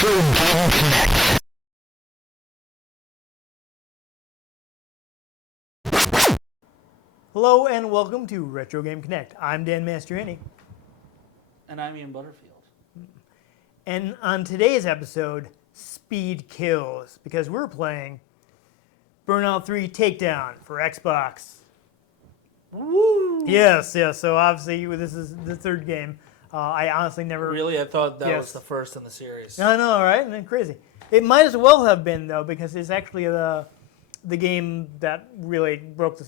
Game Connect. Hello and welcome to Retro Game Connect. I'm Dan Mastriani. And I'm Ian Butterfield. And on today's episode, Speed Kills, because we're playing Burnout 3 Takedown for Xbox. Woo! Yes. So obviously this is the third game. I honestly never... Really? I thought that Yes. was the first in the series. I know, right? And then crazy. It might as well have been, though, because it's actually the game that really broke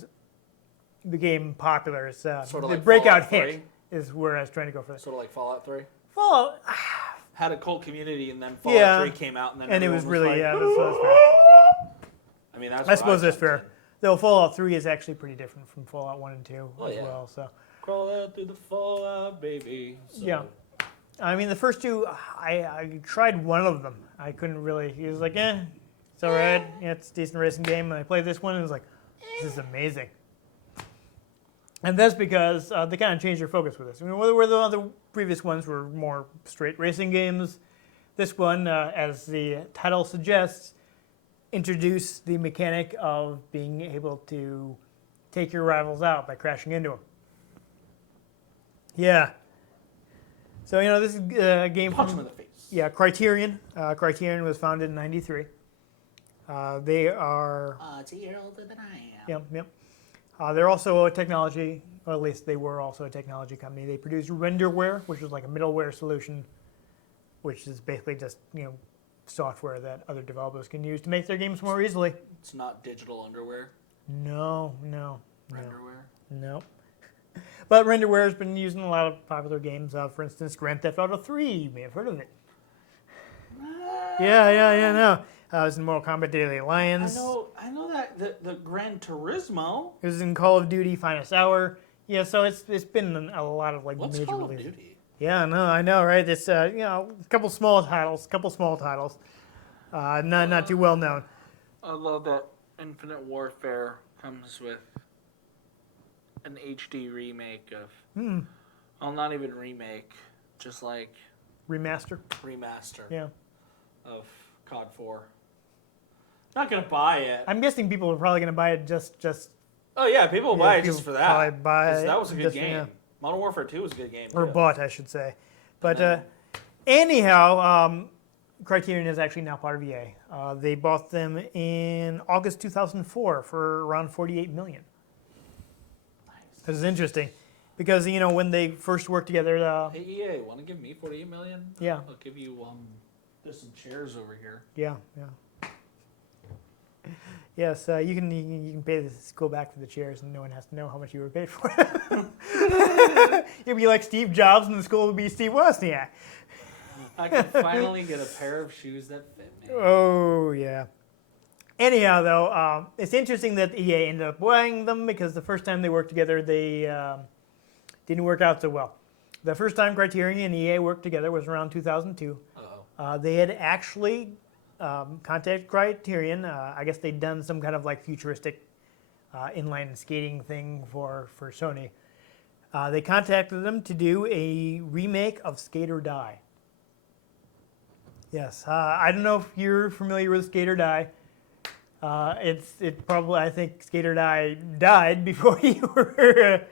the game popular. It's, Sort of the like breakout Fallout hit 3? is where I was trying to go for this. Sort of like Fallout 3? Fallout... Had a cult community, and then Fallout Yeah. 3 came out, and then And it everyone was really, like, yeah, that's fair. I mean, that's I suppose that's jumped fair. in. Though Fallout 3 is actually pretty different from Fallout 1 and 2 Oh, as yeah. well. So Crawl out through the Fallout, baby. So, Yeah. I mean, the first two, I tried one of them. I couldn't really. He was like, it's all right. Yeah, it's a decent racing game. And I played this one and was like, this is amazing. And that's because they kind of changed their focus with this. I mean, where the other previous ones were more straight racing games, this one, as the title suggests, introduced the mechanic of being able to take your rivals out by crashing into them. Yeah. So, this is a game punch from... him in the face. Yeah, Criterion. Criterion was founded in '93. They are... It's a year older than I am. Yep. They're also a technology, or at least they were also a technology company. They produce renderware, which is like a middleware solution, which is basically just, software that other developers can use to make their games more easily. It's not digital underwear. No. Renderware. But renderware has been used in a lot of popular games. For instance, Grand Theft Auto 3. You may have heard of it. No. It was in Mortal Kombat Daily Alliance. I know that the Gran Turismo. It was in Call of Duty Finest Hour. Yeah, so it's been in a lot of What's major Call of releases. Duty? Yeah, no, I know, right? It's a couple small titles. Not too well known. I love that Infinite Warfare comes with an HD remake of... Well, not even remake, just like Remaster. remaster Yeah. of COD 4. Not going to buy it. I'm guessing people are probably going to buy it just. Oh, yeah, people will buy it people just for probably that. buy 'Cause it that was a good just- game. yeah. Modern Warfare 2 was a good game, Or too. bought, I should say. But then- anyhow, Criterion is actually now part of EA. They bought them in August 2004 for around $48 million. Nice. This is interesting because, when they first worked together, Hey, EA, want to give me $48 million? Yeah. I'll give you, there's some chairs over here. yeah. Yes, you can pay this, go back to the chairs, and no one has to know how much you were paid for. You'd be like Steve Jobs, and the school would be Steve Wozniak. I can finally get a pair of shoes that fit me. Oh yeah. Anyhow, though, it's interesting that EA ended up buying them because the first time they worked together, they didn't work out so well. The first time Criterion and EA worked together was around 2002. Uh-oh. They had actually contacted Criterion. I guess they'd done some kind of like futuristic inline skating thing for Sony. They contacted them to do a remake of Skate or Die. Yes, I don't know if you're familiar with Skate or Die. I think Skate or Die died before you were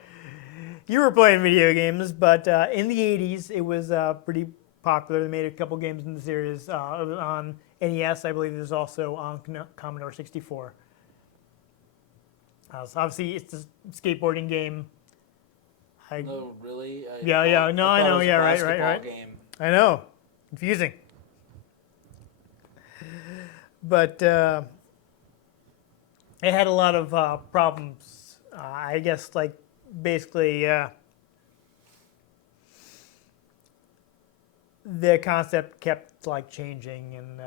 playing video games, but in the 80s it was pretty popular. They made a couple games in the series on NES. I believe there's also on Commodore 64. So obviously it's a skateboarding game. No, really? No, I know, it was yeah, a right. basketball game. I know, confusing. But it had a lot of problems. I guess, like, basically, the concept kept, like, changing. And,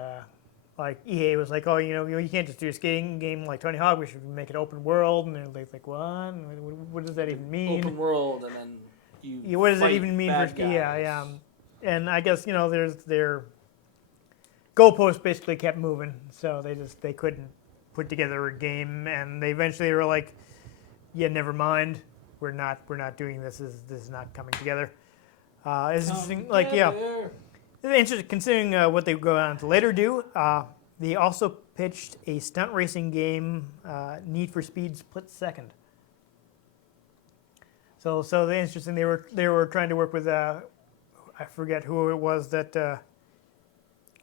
like, EA was like, you can't just do a skating game like Tony Hawk. We should make it open world. And they're like, what? What does that even mean? Open world, and then you What does that fight even mean bad for guys. Yeah. And I guess there's their goalposts basically kept moving, so they couldn't put together a game, and they eventually were like, yeah, never mind, we're not doing this. This is not coming together. It's interesting, like, yeah. Interesting, considering what they go on to later do. They also pitched a stunt racing game, Need for Speed Split Second. So they're interesting. They were trying to work with I forget who it was that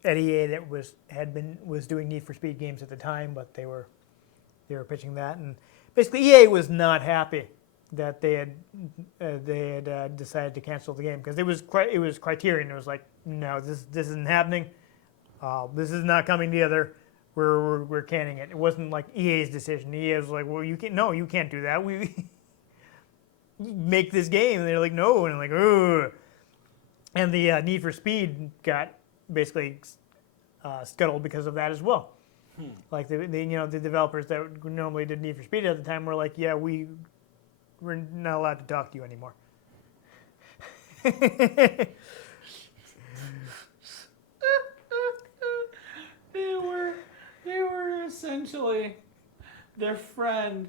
at EA that was doing Need for Speed games at the time, but they were pitching that, and basically EA was not happy that they had decided to cancel the game because it was Criterion. It was like, no, this isn't happening. This is not coming together. We're canning it. It wasn't like EA's decision. EA was like, well, you can't do that. We make this game, and they're like, no, and I'm like, ugh. And the Need for Speed got basically scuttled because of that as well. Like the developers that normally did Need for Speed at the time were like, yeah, we're not allowed to talk to you anymore. They were essentially, their friend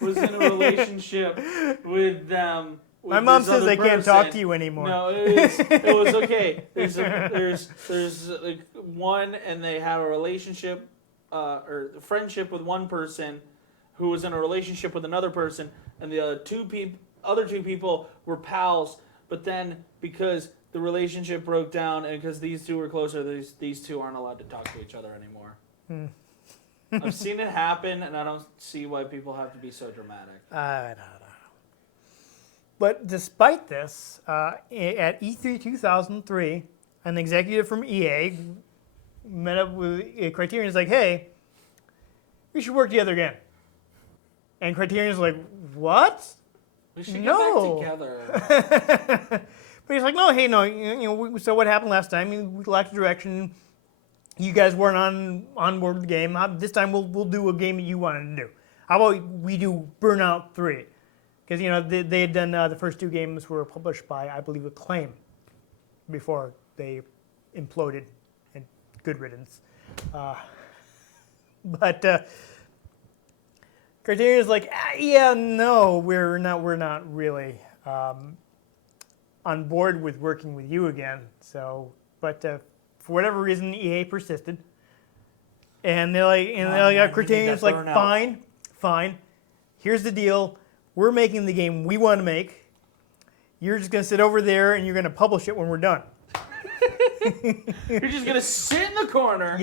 was in a relationship with them. My mom says I can't talk to you anymore. No, it was okay. There's like one, and they have a relationship or friendship with one person who was in a relationship with another person, and the other two people were pals. But then because the relationship broke down, and because these two were closer, these two aren't allowed to talk to each other anymore. I've seen it happen, and I don't see why people have to be so dramatic. I don't know. But despite this, at E3 2003, an executive from EA met up with Criterion. Is like, hey, we should work together again. And Criterion's like, what? We should get back together. But he's like, no, hey, no. So what happened last time? We lacked direction. You guys weren't on board with the game. This time we'll do a game that you wanted to do. How about we do Burnout 3? Because they had done the first two games were published by, I believe, Acclaim before they imploded, and good riddance. But Criterion's like, yeah, no, we're not really on board with working with you again. So, but for whatever reason, EA persisted, and they're like, Criterion's like, fine. Here's the deal. We're making the game we want to make. You're just going to sit over there and you're going to publish it when we're done. You're just going to sit in the corner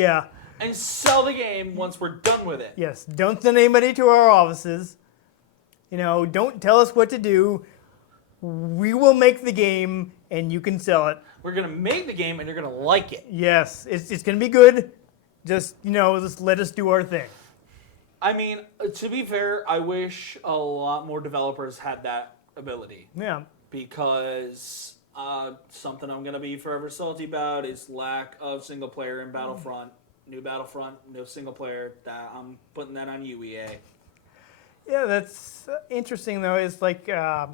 and sell the game once we're done with it. Yes. Don't send anybody to our offices. Don't tell us what to do. We will make the game and you can sell it. We're going to make the game and you're going to like it. Yes. It's going to be good. Just let us do our thing. I mean, to be fair, I wish a lot more developers had that ability. Yeah. Because something I'm going to be forever salty about is lack of single player in Battlefront. New Battlefront, no single player. I'm putting that on you, EA. Yeah, that's interesting, though. It's like the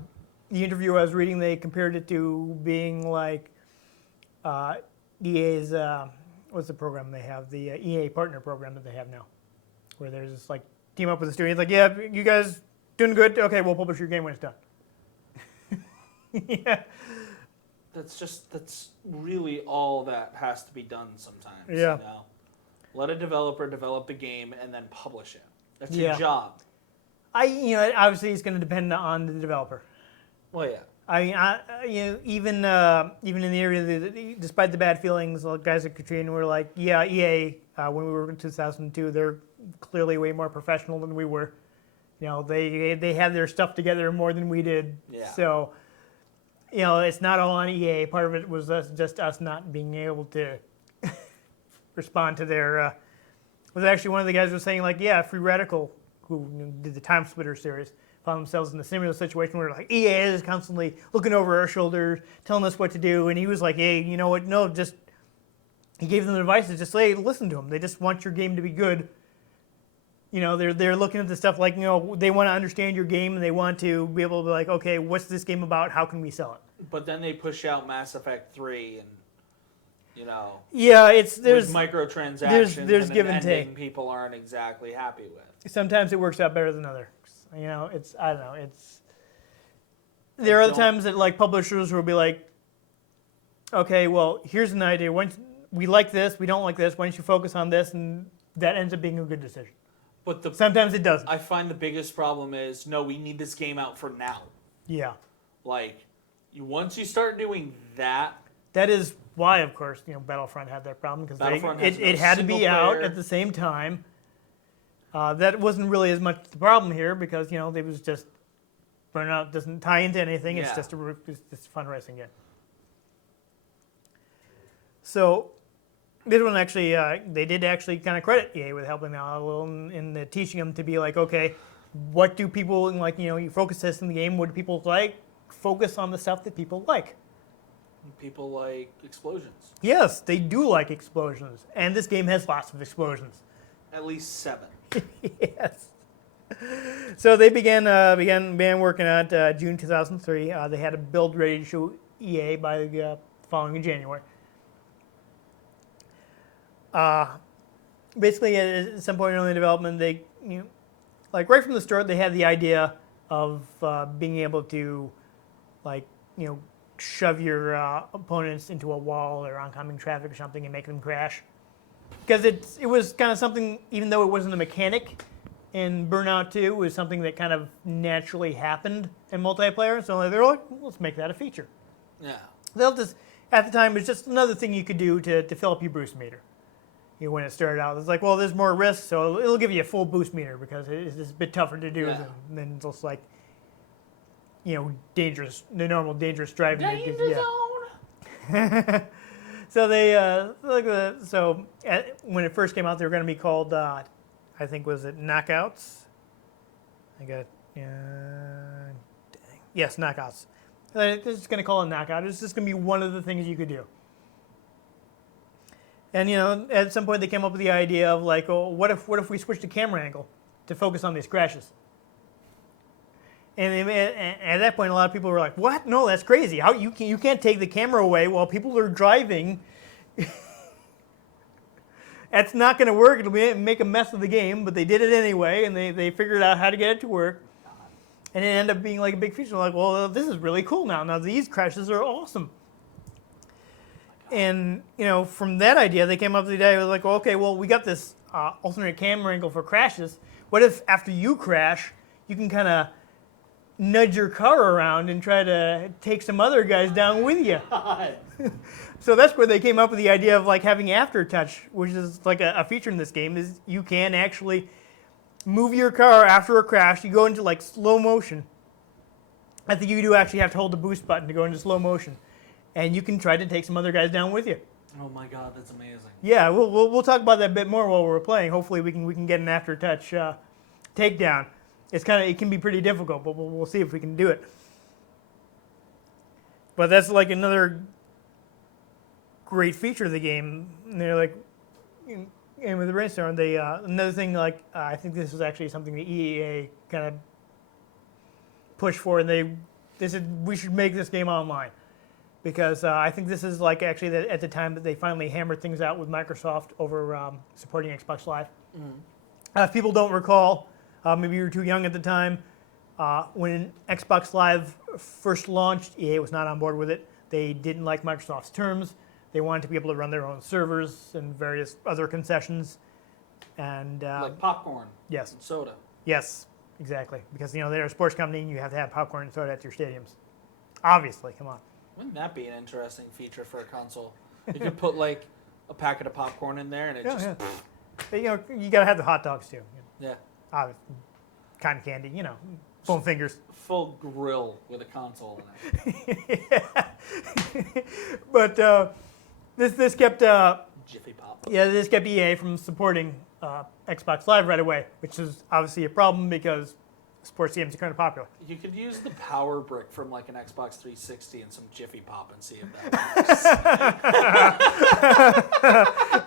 interview I was reading, they compared it to being like EA's, what's the program they have? The EA partner program that they have now. Where there's just like team up with the studio. It's like, yeah, you guys doing good? Okay, we'll publish your game when it's done. Yeah. That's really all that has to be done sometimes. Yeah. Let a developer develop the game and then publish it. That's your job. Obviously it's going to depend on the developer. Well, yeah. Even in the area, despite the bad feelings, like guys at Katrina were like, yeah, EA, when we were in 2002, they're clearly way more professional than we were. They had their stuff together more than we did. Yeah. So, it's not all on EA. Part of it was just us not being able to respond to their. Was actually one of the guys was saying like, yeah, Free Radical, who did the Time Splitter series, found themselves in a similar situation where like EA is constantly looking over our shoulders, telling us what to do, and he was like, hey, you know what? No, just he gave them advice to just say, listen to them. They just want your game to be good. They're looking at the stuff like, they want to understand your game and they want to be able to be like, okay, what's this game about? How can we sell it? But then they push out Mass Effect 3 and, yeah, there's microtransactions. There's and give an and ending take. People aren't exactly happy with. Sometimes it works out better than others. I don't know. There are other times that like publishers will be like, okay, well, here's an idea. Once we like this, we don't like this. Why don't you focus on this? And that ends up being a good decision. But Sometimes it doesn't. I find the biggest problem is no, we need this game out for now. Yeah. Like, once you start doing that, That is why, of course, Battlefront had that problem because Battlefront has it no had to be single out player. at the same time. That wasn't really as much the problem here because it was just Burnout doesn't tie into anything. It's Yeah. just it's a fun racing game. So this one actually, they did actually kind of credit EA with helping out a little in teaching them to be like, okay, what do people like? You focus this in the game. What do people like? Focus on the stuff that people like. people like explosions. Yes, they do like explosions, and this game has lots of explosions. At least 7. Yes. So they began working on it June 2003. They had a build ready to show EA by the following January. Basically, at some point early in development, they, like right from the start, they had the idea of being able to, shove your opponents into a wall or oncoming traffic or something and make them crash. Because it was kind of something, even though it wasn't a mechanic in Burnout 2, it was something that kind of naturally happened in multiplayer. So they're like, let's make that a feature. Yeah. They'll just, at the time, it was just another thing you could do to fill up your boost meter. When it started out, it's like, well, there's more risk, so it'll give you a full boost meter because it's a bit tougher to do than just like, dangerous, the normal dangerous driving. Danger zone. So they when it first came out, they were going to be called, I think, was it Knockouts? I got yes, Knockouts. They're just going to call it Knockout. It's just going to be one of the things you could do. And at some point they came up with the idea of like, oh, what if we switch the camera angle to focus on these crashes? And at that point, a lot of people were like, "What? No, that's crazy. How you can't take the camera away while people are driving? That's not going to work. It'll make a mess of the game." But they did it anyway, and they figured out how to get it to work. And it ended up being like a big feature. Like, well, this is really cool now. Now these crashes are awesome. And from that idea, they came up with the idea like, well, okay, well, we got this alternate camera angle for crashes. What if after you crash, you can kind of nudge your car around and try to take some other guys down with you? So that's where they came up with the idea of like having aftertouch, which is like a feature in this game. Is you can actually move your car after a crash. You go into like slow motion. I think you do actually have to hold the boost button to go into slow motion. And you can try to take some other guys down with you. Oh my God, that's amazing. Yeah, we'll talk about that a bit more while we're playing. Hopefully we can get an aftertouch takedown. It can be pretty difficult, but we'll see if we can do it. But that's like another great feature of the game. And they're like, and with the Brainstorm, they another thing like I think this was actually something the EA kind of pushed for, and they said we should make this game online. Because I think this is like actually at the time that they finally hammered things out with Microsoft over supporting Xbox Live. Mm-hmm. If people don't recall, maybe you were too young at the time, when Xbox Live first launched, EA was not on board with it. They didn't like Microsoft's terms. They wanted to be able to run their own servers and various other concessions. And like popcorn. Yes. And soda. Yes, exactly. Because they're a sports company and you have to have popcorn and soda at your stadiums. Obviously, come on. Wouldn't that be an interesting feature for a console? You could put like a packet of popcorn in there and it just... Yeah. You got to have the hot dogs too. Yeah. Cotton candy, foam fingers. Full grill with a console in it. Yeah. But this kept... Jiffy Pop. Yeah, this kept EA from supporting Xbox Live right away, which is obviously a problem because sports games are kind of popular. You could use the power brick from like an Xbox 360 and some Jiffy Pop and see if that works.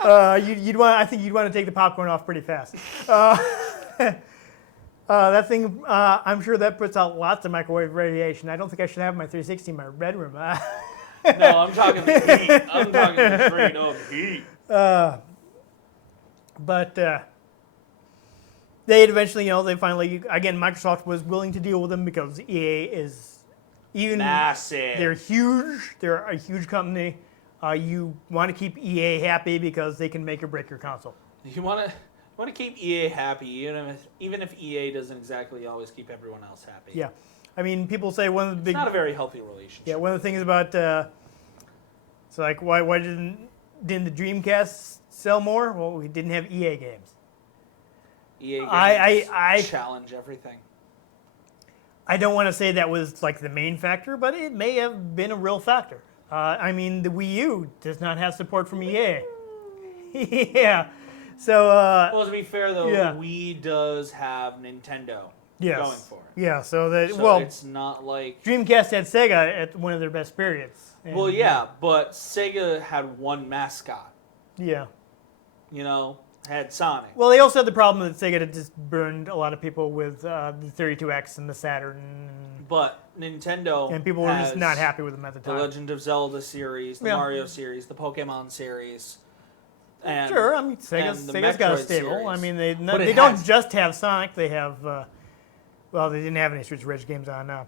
I think you'd want to take the popcorn off pretty fast. That thing, I'm sure that puts out lots of microwave radiation. I don't think I should have my 360 in my bedroom. No, I'm talking the heat. I'm talking the straight up heat. But they eventually, they finally, again, Microsoft was willing to deal with them because EA is even massive. They're huge. They're a huge company. you want to keep EA happy because they can make or break your console. You want to keep EA happy, even if EA doesn't exactly always keep everyone else happy. Yeah, I mean, people say one of the big. It's not a very healthy relationship. Yeah, one of the things about so like why didn't the Dreamcast sell more? Well, we didn't have EA games. EA games I challenge everything. I don't want to say that was like the main factor, but it may have been a real factor. I mean, the Wii U does not have support from EA. Yeah. So. Well, to be fair though, yeah. Wii does have Nintendo going for it. Yeah. So that So well, it's not like Dreamcast had Sega at one of their best periods. And, well, yeah, but Sega had one mascot. Yeah. Had Sonic. Well, they also had the problem that Sega had just burned a lot of people with the 32X and the Saturn. But Nintendo And people were just not happy with them at the the time. Legend of Zelda series, the Yeah. Mario series, the Pokemon series. And Sure, I mean Sega's the got a Metroid stable. series. I mean they But it they don't has- just have Sonic. They have well, they didn't have any Streets of Rage games on now.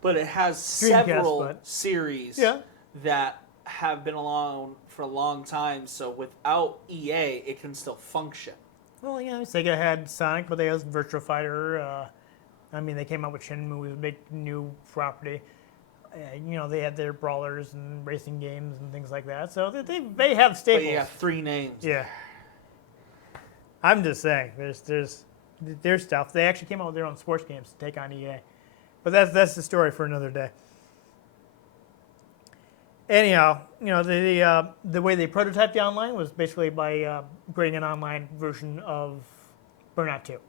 But it has Dreamcast, several but- series Yeah. that have been along for a long time. So without EA, it can still function. Well, yeah, Sega had Sonic, but they had Virtua Fighter. I mean, they came out with Shenmue, was a big new property. They had their brawlers and racing games and things like that. So they have But staples. you got 3 names. Yeah. I'm just saying, there's stuff. They actually came out with their own sports games to take on EA, but that's the story for another day. Anyhow, the way they prototyped the online was basically by creating an online version of Burnout 2.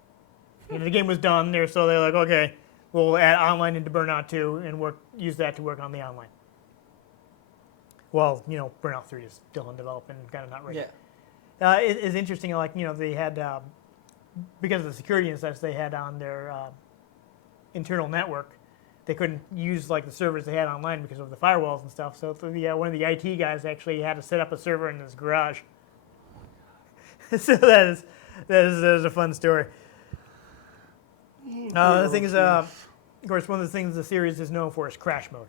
The game was done there, so they're like, okay, we'll add online into Burnout 2 and use that to work on the online. Well, Burnout 3 is still in development, kind of not ready. Yeah. It's interesting, they had, because of the security and such, they had on their internal network, they couldn't use the servers they had online because of the firewalls and stuff. So one of the IT guys actually had to set up a server in his garage. So that is a fun story. The thing is, of course, one of the things the series is known for is crash mode.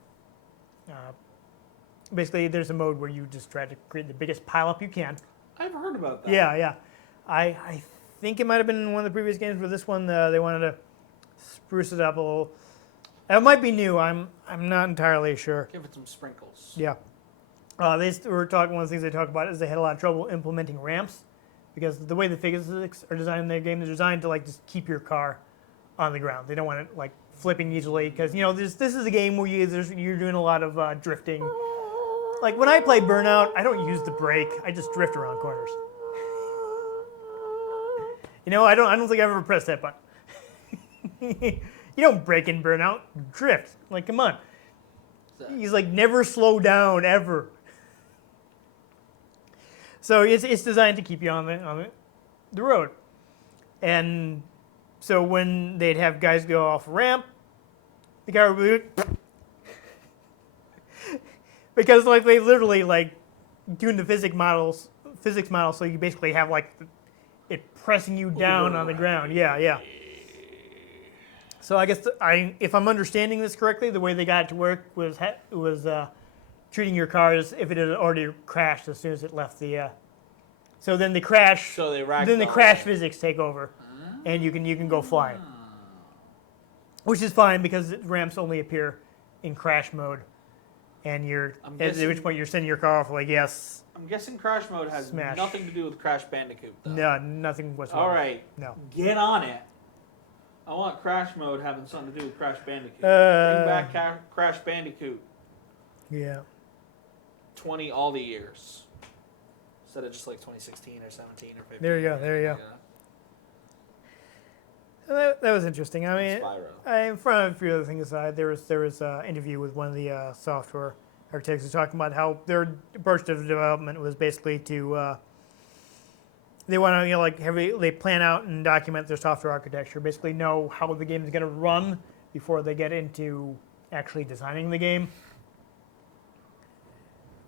Basically, there's a mode where you just try to create the biggest pileup you can. I've heard about that. Yeah. I think it might have been in one of the previous games, but this one they wanted to spruce it up a little. It might be new. I'm not entirely sure. Give it some sprinkles. Yeah. They were talking. One of the things they talk about is they had a lot of trouble implementing ramps because the way the physics are designed in their game, they're designed to just keep your car on the ground. They don't want it flipping easily because this is a game where you're doing a lot of drifting. Like when I play Burnout, I don't use the brake. I just drift around corners. I don't think I've ever pressed that button. You don't brake in Burnout, you drift. Come on. He's never slow down ever. So it's designed to keep you on the road. And so when they'd have guys go off a ramp, the car would be because they literally doing the physics models, so you basically have it pressing you down on the ground. Yeah. So I guess if I'm understanding this correctly, the way they got it to work was treating your car as if it had already crashed as soon as it left the. So then the crash. So they then the crash physics take over, and you can go flying, which is fine because ramps only appear in crash mode, and at which point you're sending your car off yes. I'm guessing crash mode has Smash. nothing to do with Crash Bandicoot, though. No, nothing whatsoever. All right. No. Get on it. I want Crash mode having something to do with Crash Bandicoot. Bring back Crash Bandicoot. Yeah. 20 all the years. Instead of just 2016 or 17 or 15. There you go. That was interesting. I mean, Spyro. from a few other things aside, there was an interview with one of the software architects who was talking about how their approach to development was basically to they want to they plan out and document their software architecture, basically know how the game is going to run before they get into actually designing the game.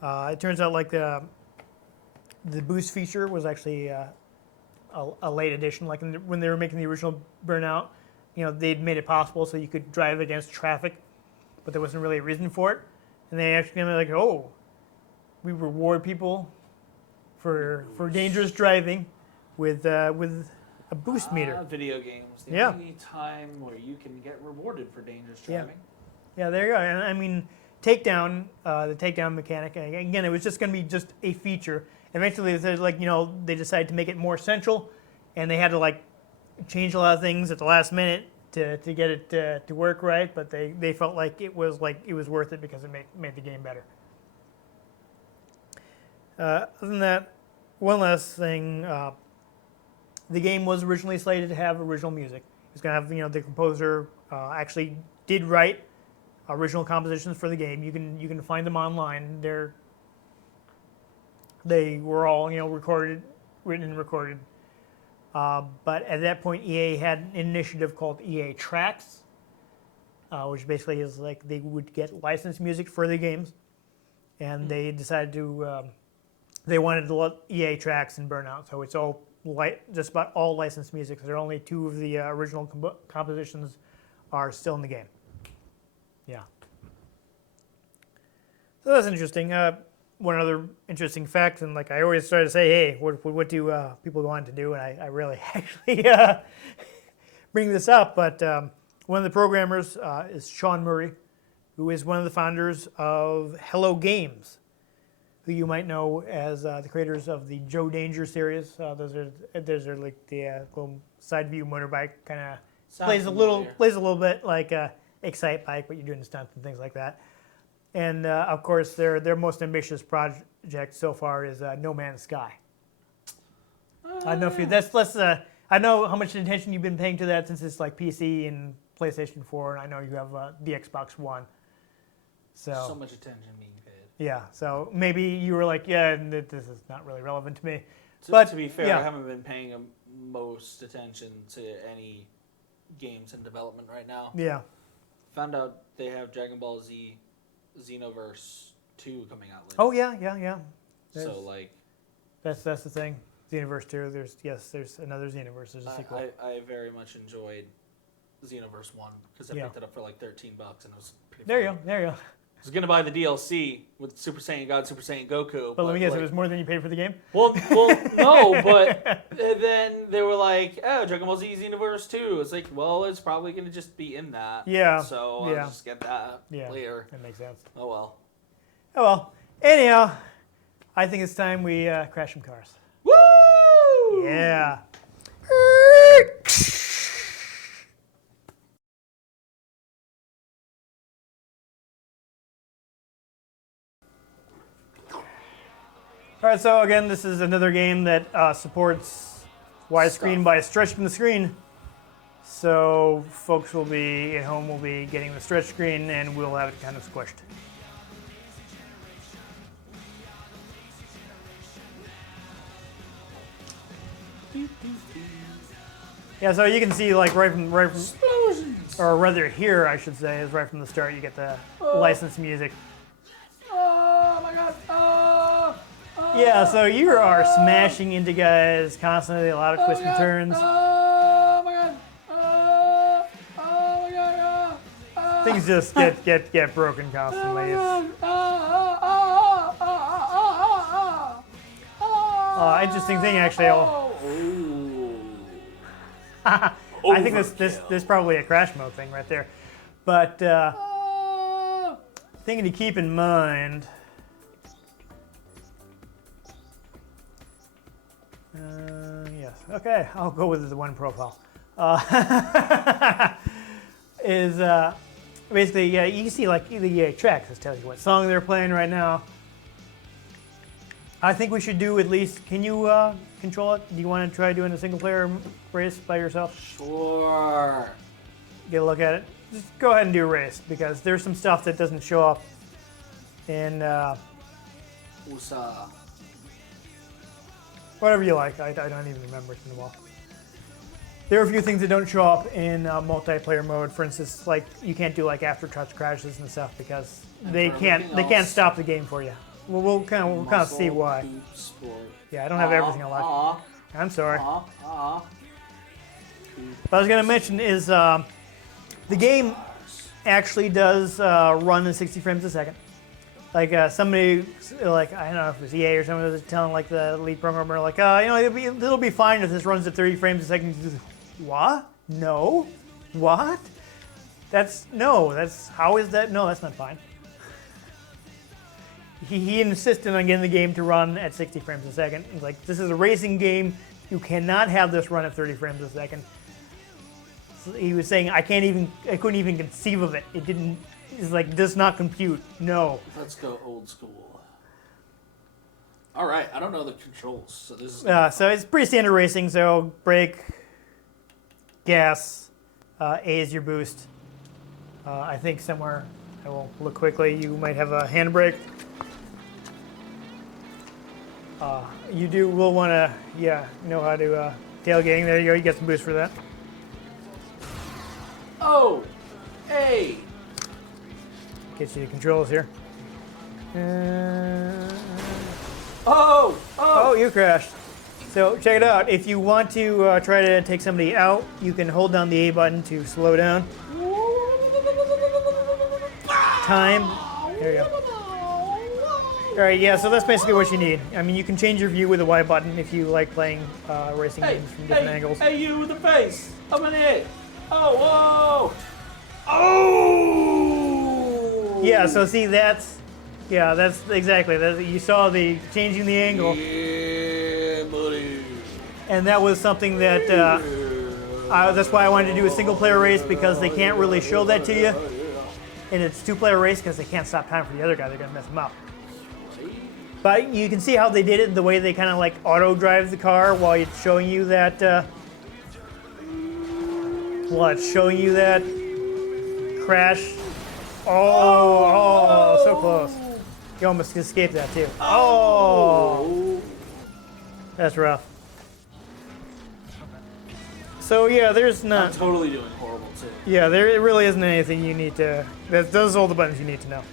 It turns out the boost feature was actually a late addition. When they were making the original Burnout, they'd made it possible so you could drive against traffic, but there wasn't really a reason for it. And they actually were we reward people for dangerous driving with a boost meter. Video games. The Yeah. only time where you can get rewarded for dangerous Yeah. driving. Yeah, there you go. And I mean, Takedown, the Takedown mechanic. Again, it was just going to be just a feature. Eventually, they decided to make it more central, and they had to change a lot of things at the last minute to get it to work right. But they felt like it was worth it because it made the game better. Other than that, one last thing. The game was originally slated to have original music. It's going to have, the composer actually did write original compositions for the game. You can find them online. They were all, written and recorded. But at that point, EA had an initiative called EA Tracks, which basically is they would get licensed music for the games, and they decided to they wanted to let EA Tracks and Burnout, so it's all just about all licensed music. Because there are only 2 of the original compositions are still in the game. Yeah. So that's interesting. One other interesting fact, and I always try to say, hey, what do people want to do? And I really actually bring this up, but one of the programmers is Sean Murray, who is one of the founders of Hello Games, who you might know as the creators of the Joe Danger series. Those are the little side view motorbike kind of plays a little bit like Excite Bike, but you're doing stunts and things like that. And of course, their most ambitious project so far is No Man's Sky. I don't know if I know how much attention you've been paying to that since it's PC and PlayStation 4, and I know you have the Xbox One. So much attention being paid. Yeah, so maybe you were this is not really relevant to me. To be fair, I haven't been paying most attention to any games in development right now. Yeah. Found out they have Dragon Ball Z Xenoverse 2 coming out later. Oh yeah. That's the thing. Xenoverse 2. There's another Xenoverse. There's a sequel. I very much enjoyed Xenoverse 1 because I picked it up for $13 and it was pretty There fun. you go. I was gonna buy the DLC with Super Saiyan God, Super Saiyan Goku. But let me guess, it was more than you paid for the game? Well, no, but then they were like, oh, Dragon Ball Z Xenoverse 2. It's it's probably gonna just be in that. Yeah. So I'll just get that later. That makes sense. Oh well. Anyhow, I think it's time we crash some cars. Woo! Yeah. All right, so again, this is another game that supports widescreen by stretching the screen. So folks will be at home will be getting the stretch screen, and we'll have it kind of squished. Yeah, so you can see right from or rather here I should say is right from the start you get the licensed music. Oh my god! Yeah, so you are smashing into guys constantly, a lot of twists and turns. Oh my god! Oh my god! Things just get broken constantly. Interesting thing actually. I think this probably a crash mode thing right there, but thing to keep in mind. Yes. Okay, I'll go with the one profile. Is basically you can see the tracks. This tells you what song they're playing right now. I think we should do at least. Can you control it? Do you want to try doing a single player race by yourself? Sure. Get a look at it. Just go ahead and do a race because there's some stuff that doesn't show up in USA. Whatever you like. I don't even remember it in the while. There are a few things that don't show up in multiplayer mode. For instance, you can't do after touch crashes and stuff because they can't stop the game for you. Well, we'll kind of see why. Yeah, I don't have everything unlocked. I'm sorry. What I was going to mention is the game actually does run in 60 frames a second. like somebody, like I don't know if it was EA or someone was telling like the lead programmer, like, it'll be fine if this runs at 30 frames a second. What? No. What? How is that? No, that's not fine. He insisted on getting the game to run at 60 frames a second. He's like, this is a racing game. You cannot have this run at 30 frames a second. So he was saying, I couldn't even conceive of it. It didn't. It's like, does not compute. No. Let's go old school. All right, I don't know the controls, so this is. So it's pretty standard racing. So brake, gas, A is your boost. I think somewhere, I will look quickly. You might have a handbrake. Will want to, know how to tailgating. There you go. You get some boost for that. Oh, hey. Get you the controls here. Oh, you crashed. So check it out. If you want to try to take somebody out, you can hold down the A button to slow down. Time. There you go. All right, yeah, so that's basically what you need. I mean, you can change your view with the Y button if you like playing racing games from different angles. Hey, you with the face. I'm in it. Oh, whoa. Oh. Yeah, so see, that's exactly. You saw the changing the angle. Yeah, buddy. And that was something that, that's why I wanted to do a single player race, because they can't really show that to you. And it's two-player race because they can't stop time for the other guy. They're going to mess him up. But you can see how they did it, the way they kind of like auto-drive the car while it's showing you that, crash. Oh, so close. You almost escaped that too. Oh, that's rough. So yeah, there's not. I'm totally doing horrible too. Yeah, there really isn't anything you need to. Those are all the buttons you need to know.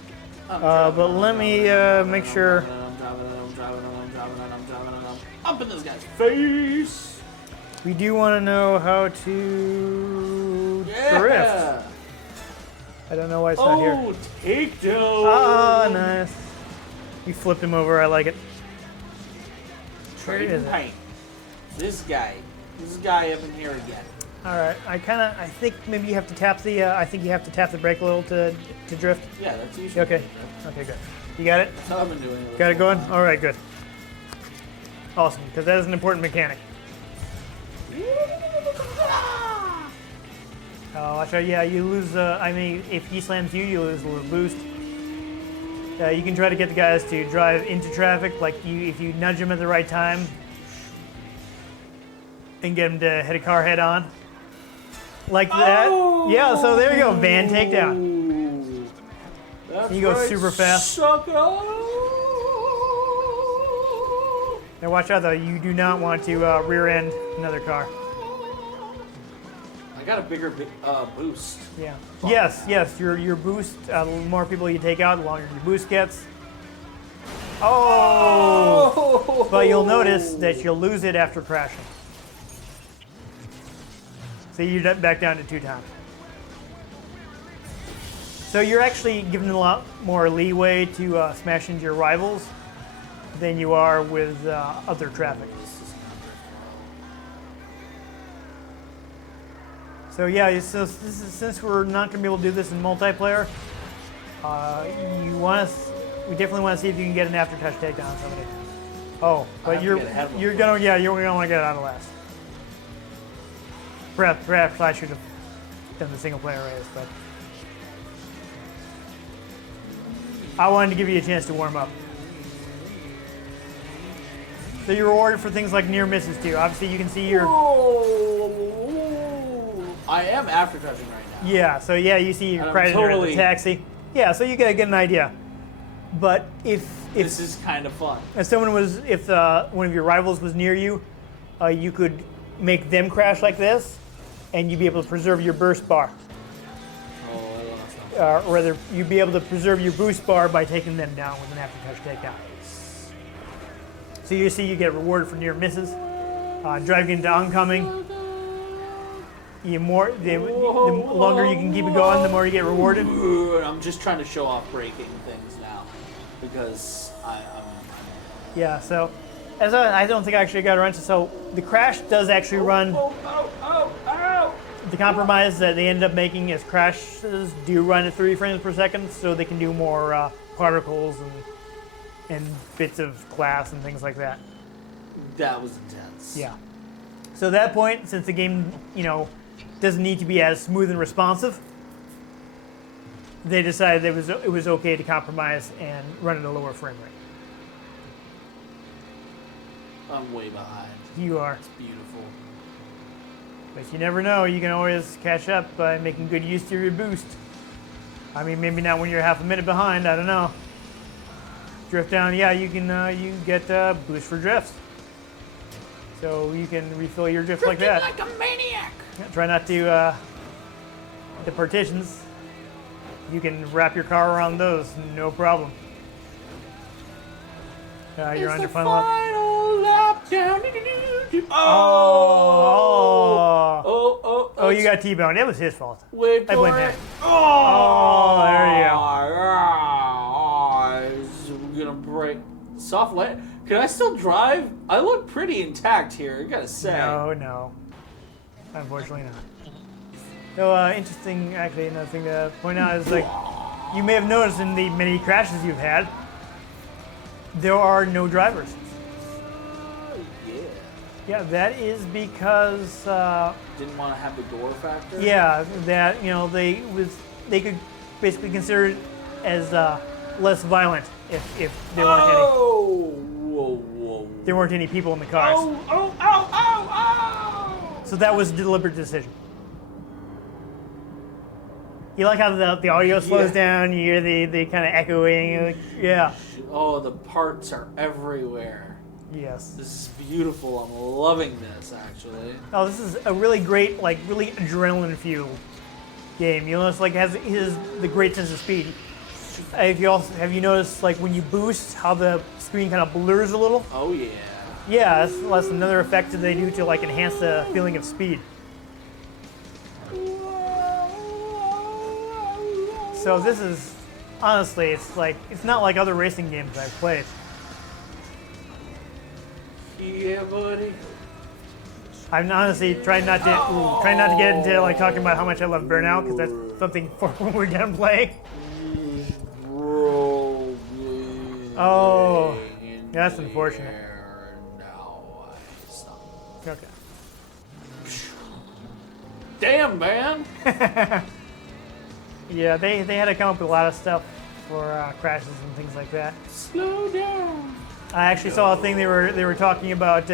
But let me make sure. Up in this guy's face. We do want to know how to drift. I don't know why it's not here. Oh, takedown. Ah, nice. You flipped him over. I like it. Trading paint. This guy isn't here again. All right. I think maybe you have to tap the. I think you have to tap the brake a little to drift. Yeah, that's usually. Okay. Okay, good. You got it. That's how I've been doing it. Got it going. All right, good. Awesome, because that is an important mechanic. Oh, watch out! Yeah, you lose. If he slams you, you lose a little boost. You can try to get the guys to drive into traffic, if you nudge them at the right time, and get them to hit a car head on, like that. Oh! Yeah. So there you go, van takedown. That's You go super fast. Suck it up. Now watch out though, you do not want to rear end another car. I got a bigger boost. Yeah. Yes. Your boost. The more people you take out, the longer your boost gets. Oh! But you'll notice that you'll lose it after crashing. So you're back down to 2 times. So you're actually given a lot more leeway to smash into your rivals than you are with other traffic. So yeah, since we're not going to be able to do this in multiplayer, we definitely want to see if you can get an aftertouch takedown on somebody. Oh, but you're gonna want to get out of last. Perhaps I should have done the single player race, but I wanted to give you a chance to warm up. So you're rewarded for things like near misses too. Obviously, you can see your. I am after touching right now. Yeah. So yeah, you see your credit in the taxi. Yeah. So you gotta get an idea. But if this is kind of fun. If one of your rivals was near you, you could make them crash like this, and you'd be able to preserve your burst bar. Or rather, you'd be able to preserve your boost bar by taking them down with an aftertouch takedown. So you see, you get rewarded for near misses, driving into oncoming. The longer you can keep it going, the more you get rewarded. I'm just trying to show off braking things now. because I'm Yeah, so as I don't think I actually got around to. So the crash does actually run. oh. The compromise that they end up making is crashes do run at 3 frames per second, so they can do more particles and bits of glass and things like that. That was intense. Yeah. So at that point, since the game, doesn't need to be as smooth and responsive, they decided it was okay to compromise and run at a lower frame rate. I'm way behind. You are. It's beautiful. But you never know. You can always catch up by making good use of your boost. I mean, maybe not when you're half a minute behind. I don't know. Drift down, yeah, you can get boost for drifts. So you can refill your drift like that. Like a maniac. Yeah, try not to the partitions. You can wrap your car around those, no problem. You're on your final lap. Final lap down. Oh, you got T-boned. It was his fault. Wait I blame him. Oh, there you go. I'm gonna break. Soft light. Can I still drive? I look pretty intact here, I gotta say. No. Unfortunately not. So, interesting, actually, another thing to point out is, you may have noticed in the many crashes you've had, there are no drivers. Yeah, that is because Didn't want to have the door factor? yeah, that they could basically consider it as less violent if there weren't any. Whoa. There weren't any people in the cars. Oh. So that was a deliberate decision. You like how the audio slows down, you hear the kind of echoing, yeah. Oh, the parts are everywhere. Yes. This is beautiful. I'm loving this, actually. Oh, this is a really great, really adrenaline-fueled game. You'll notice, it has the great sense of speed. Have you noticed, when you boost, how the screen kind of blurs a little? Oh, yeah. Yeah, that's another effect that they do to, enhance the feeling of speed. So this is, honestly, it's not like other racing games I've played. Yeah, buddy. I'm honestly trying not to get into talking about how much I love Burnout, because that's something for when we're done playing. Oh, that's unfortunate. Okay. Damn, man. Yeah, they had to come up with a lot of stuff for crashes and things like that. Slow down. I actually saw a thing they were talking about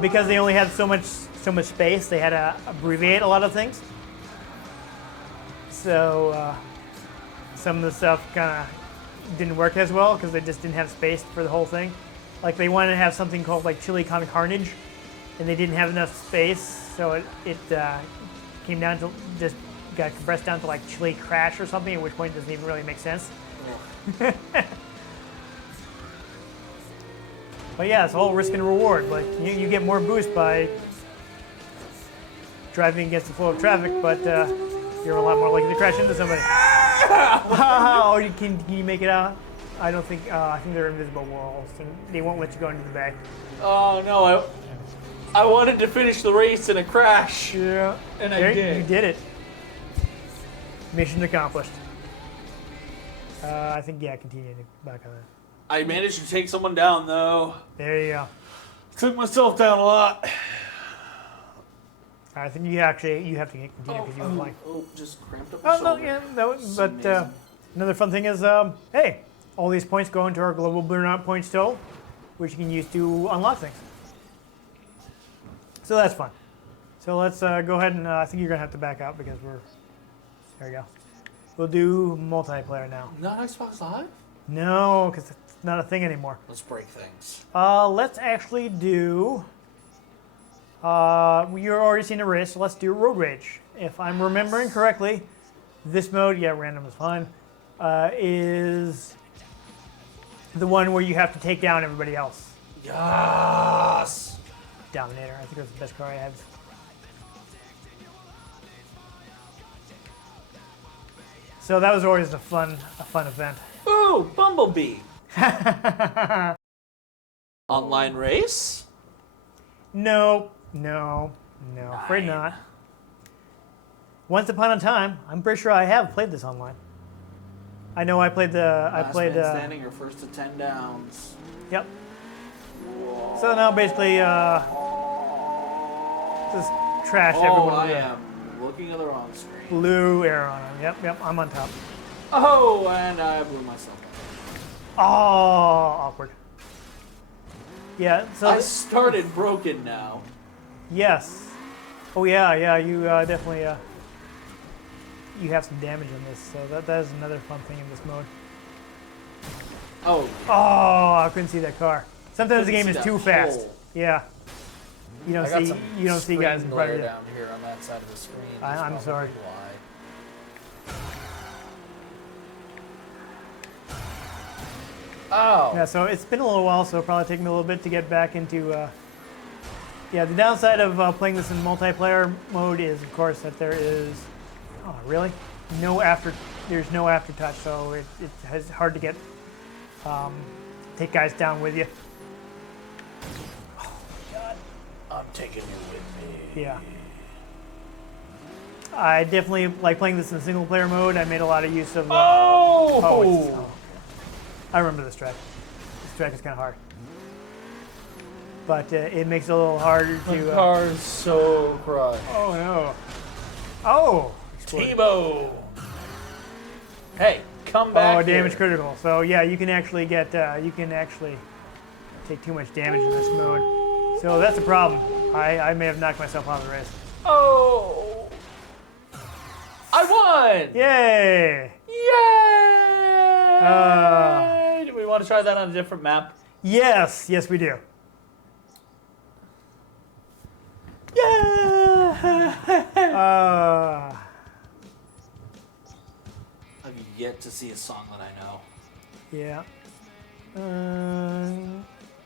because they only had so much space. They had to abbreviate a lot of things. So some of the stuff kind of didn't work as well because they just didn't have space for the whole thing. They wanted to have something called Chili Con Carnage, and they didn't have enough space, so it came down to just got compressed down to Chili Crash or something. At which point it doesn't even really make sense. But yeah, it's all risk and reward. You get more boost by driving against the flow of traffic, but you're a lot more likely to crash into somebody. Oh, can you make it out? I don't think. I think they're invisible walls, and they won't let you go into the back. Oh no! I wanted to finish the race in a crash. Yeah, and I did. You did it. Mission accomplished. I think continue back on that. I managed to take someone down though. There you go. Took myself down a lot. I think you have to continue because you were flying. Oh, just cramped up. Oh no, yeah, but another fun thing is, hey, all these points go into our global Burnout points total, which you can use to unlock things. So that's fun. So let's go ahead and I think you're gonna have to back out because there we go. We'll do multiplayer now. Not Xbox Live? No, because it's not a thing anymore. Let's break things. Let's actually do. You're already seen a race, so let's do Road Rage. If I'm remembering correctly, this mode, random is fine, is the one where you have to take down everybody else. Yes! Dominator, I think that's the best car I have. So that was always a fun event. Ooh! Oh, Bumblebee. Online race? No, afraid not. Once upon a time, I'm pretty sure I have played this online. I know I played the. Last man standing or first to 10 downs. Yep. So now basically, just trash everyone. I with a am looking at the wrong screen. blue arrow on him. Yep, I'm on top. Oh, and I blew myself up. Oh, awkward. Yeah. So I started broken now. yes. Oh yeah. You definitely you have some damage in this, so that is another fun thing in this mode. Oh, Oh, I couldn't see that car. Sometimes the game Couldn't is see too that fast. hole. Yeah. You I got don't some see guys in front of glare you. down here on that side of the screen. I'm That's sorry. probably why. Oh. Yeah, so it's been a little while, so it'll probably take me a little bit to get back into. Yeah, the downside of playing this in multiplayer mode is, of course, that there is. Oh, really? There's no aftertouch, so it's hard to get take guys down with you. I'm taking you with me. Yeah. I definitely like playing this in single player mode. I made a lot of use of. Oh, I remember this track. This track is kind of hard, but it makes it a little harder The to. car's so crushed. Oh no! Oh! Tebow. Hey, come back. Oh, damage here. critical. So yeah, you can actually take too much damage in this mode. So that's a problem. I may have knocked myself out of the race. Oh. I won. Yay! Yay! Do we want to try that on a different map? Yes, we do. Yeah. I've yet to see a song that I know. Yeah.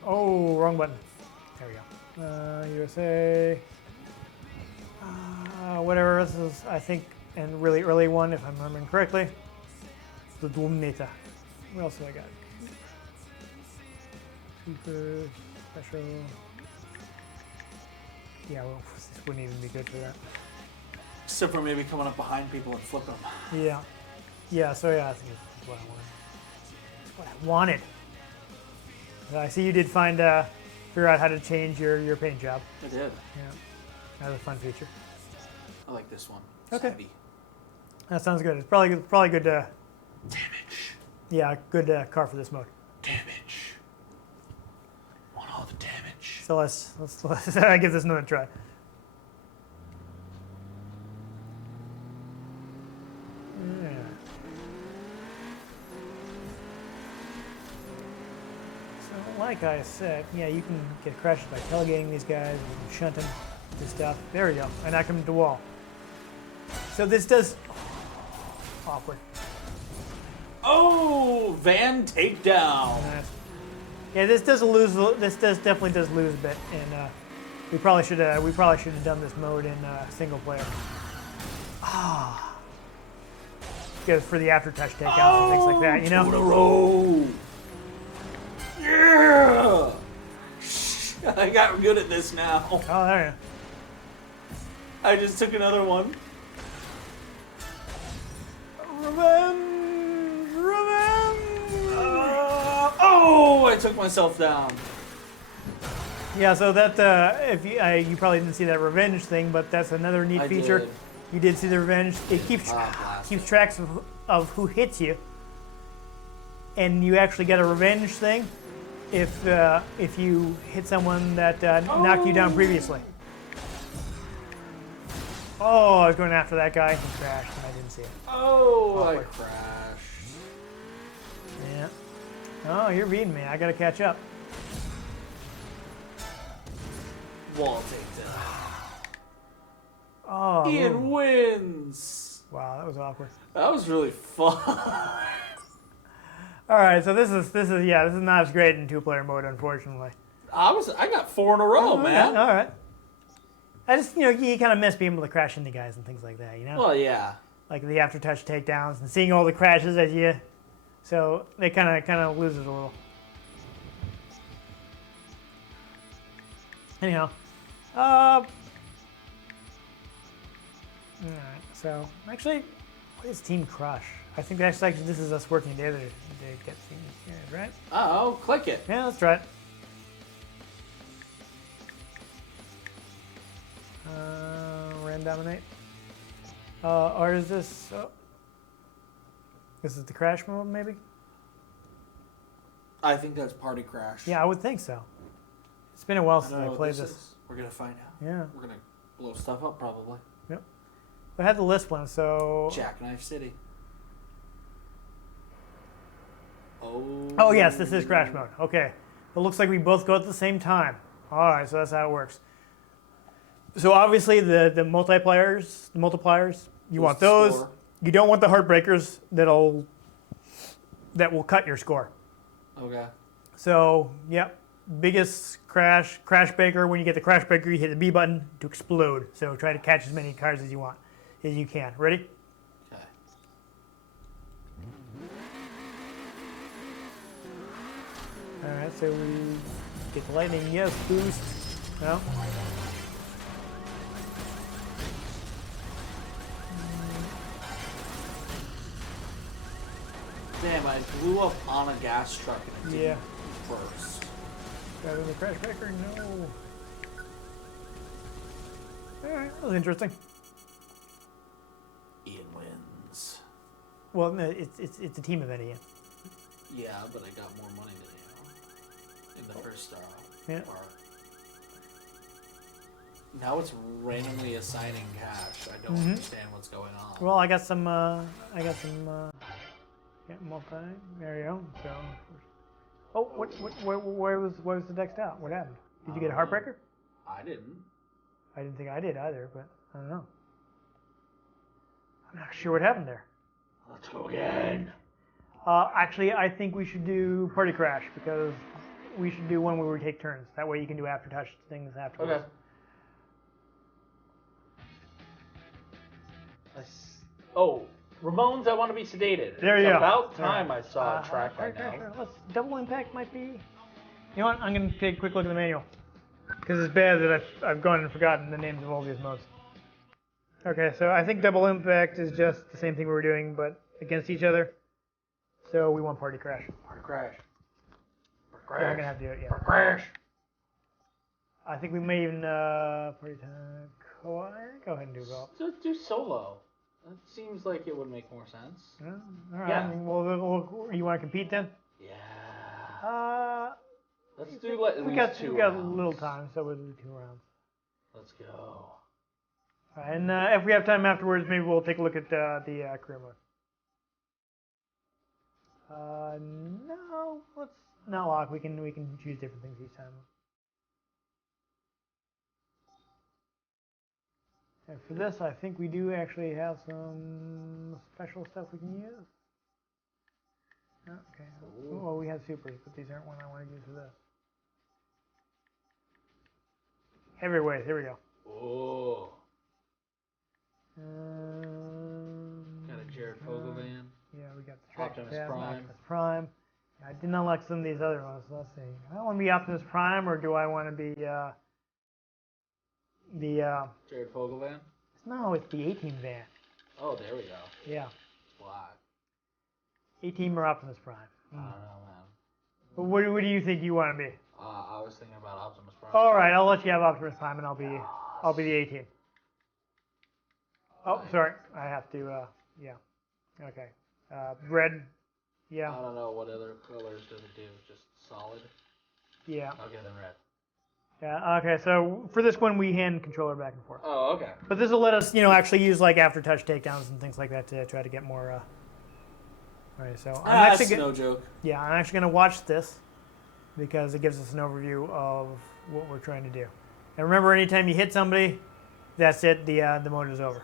Oh, wrong button. There we go. USA. Whatever. This is, I think, a really early one, if I'm remembering correctly. It's the Dwumneta. What else do I got? Super special. Yeah, well, this wouldn't even be good for that. Except for maybe coming up behind people and flipping them. Yeah. Yeah, so yeah, I think that's what I wanted. That's what I wanted. I see you did figure out how to change your paint job. I did. Yeah. That's a fun feature. I like this one. Okay. Heavy. That sounds good. It's probably good. Damage. Yeah, good car for this mode. Damage. Want all the damage. So let's give this another try. Yeah. So like I said, yeah, you can get crushed by tailgating these guys and shunting this stuff. There we go. I knocked him into the wall. So this does awkward. Oh, van takedown. Yeah, this does lose. This definitely does lose a bit, and we probably should have done this mode in single player. Because for the aftertouch takedowns and things like that, you know. Two in a row. Yeah. I got good at this now. Oh, there I just took another one. Revenge! Oh, I took myself down. Yeah, so that if you probably didn't see that revenge thing, but that's another neat I feature. did. You did see the revenge. It keeps tracks of who hits you, and you actually get a revenge thing if you hit someone that knocked you down previously. Oh, I was going after that guy. He crashed, and I didn't see it. Oh, I Awkward. crashed. Yeah. Oh, you're beating me. I got to catch up. Wall takedown. Oh. Ian wins. Wow, that was awkward. That was really fun. All right, so this is not as great in two-player mode, unfortunately. I got 4 in a row, Oh, man. yeah, all right. I just, you kind of miss being able to crash into guys and things like that, you know? Well, yeah. Like the aftertouch takedowns and seeing all the crashes as you So they kind of lose it a little. Anyhow, all right. So actually, what is Team Crush? I think that's like this is us working together to get things here, right? Oh, click it. Yeah, let's try it. Ran dominate. Or is this? This is the crash mode, maybe? I think that's Party Crash. Yeah, I would think so. It's been a while since I played this. is. We're gonna find out. Yeah. We're gonna blow stuff up probably. Yep. I had the list one, so. Jackknife City. Oh. Oh yes, this is crash mode. Okay. It looks like we both go at the same time. All right, so that's how it works. So obviously the multipliers, you want those. Score. You don't want the heartbreakers that will cut your score. Okay. So, yep, biggest crash breaker. When you get the crash breaker, you hit the B button to explode. So try to catch as many cars as you can. Ready? Okay. All right, so we get the lightning, yes, boost. No? Damn, I blew up on a gas truck and it didn't Yeah. burst. Got in the crash breaker, no. All right, that was interesting. Ian wins. Well, no, it's a team event again. Yeah, but I got more money than you in the first Yeah. part. Now it's randomly assigning cash. I don't understand what's going on. Well, I got some, yeah, multi, there you go, so. Oh, where was the next out? What happened? Did you get a heartbreaker? I didn't. I didn't think I did either, but I don't know. I'm not sure what happened there. Let's go again. Actually, I think we should do Party Crash because we should do one where we take turns. That way you can do after-touch things afterwards. Okay. Oh, Ramones, I want to be sedated. There you It's go. about time I saw a track by Party Crash, now. let's double impact might be. You know what? I'm gonna take a quick look at the manual because it's bad that I've gone and forgotten the names of all these modes. Okay, so I think double impact is just the same thing we were doing, but against each other. So we want Party Crash. Party Crash. We're gonna have to do it, yeah. Crash. I think we may even Party Time. Go ahead and do golf. Just do solo. That seems like it would make more sense. Yeah, all right. Yeah. Well, you want to compete then? Yeah. Let's do We got two a rounds. little time, so we'll do 2 rounds. Let's go. All right, and if we have time afterwards, maybe we'll take a look at the career mode. No, let's not lock. We can choose different things each time. And for this, I think we do actually have some special stuff we can use. Okay. Well, we have supers, but these aren't one I want to use for this. Heavyweight. Here we go. Oh. Got a Jared Fogle van. Yeah, we got the track Optimus tab, Prime. Optimus Prime. I didn't unlock some of these other ones. So let's see. I want to be Optimus Prime, or do I want to be the? Jared Fogle van. No, it's the 18 van. Oh, there we go. Yeah, Black. 18 or Optimus Prime. I don't know, man. But what do you think you want to be? I was thinking about Optimus Prime. All right, I'll let you have Optimus Prime, and I'll be the 18. Oh, sorry, I have to. Yeah. Okay. Red. Yeah. I don't know what other colors does it do. Just solid. Yeah. Okay, then red. Yeah. Okay. So for this one, we hand controller back and forth. Oh, okay. But this will let us, actually use like after-touch takedowns and things like that to try to get more. All right. So I'm That's actually no joke. Yeah, I'm actually gonna watch this because it gives us an overview of what we're trying to do. And remember, anytime you hit somebody, that's it. The mode is over.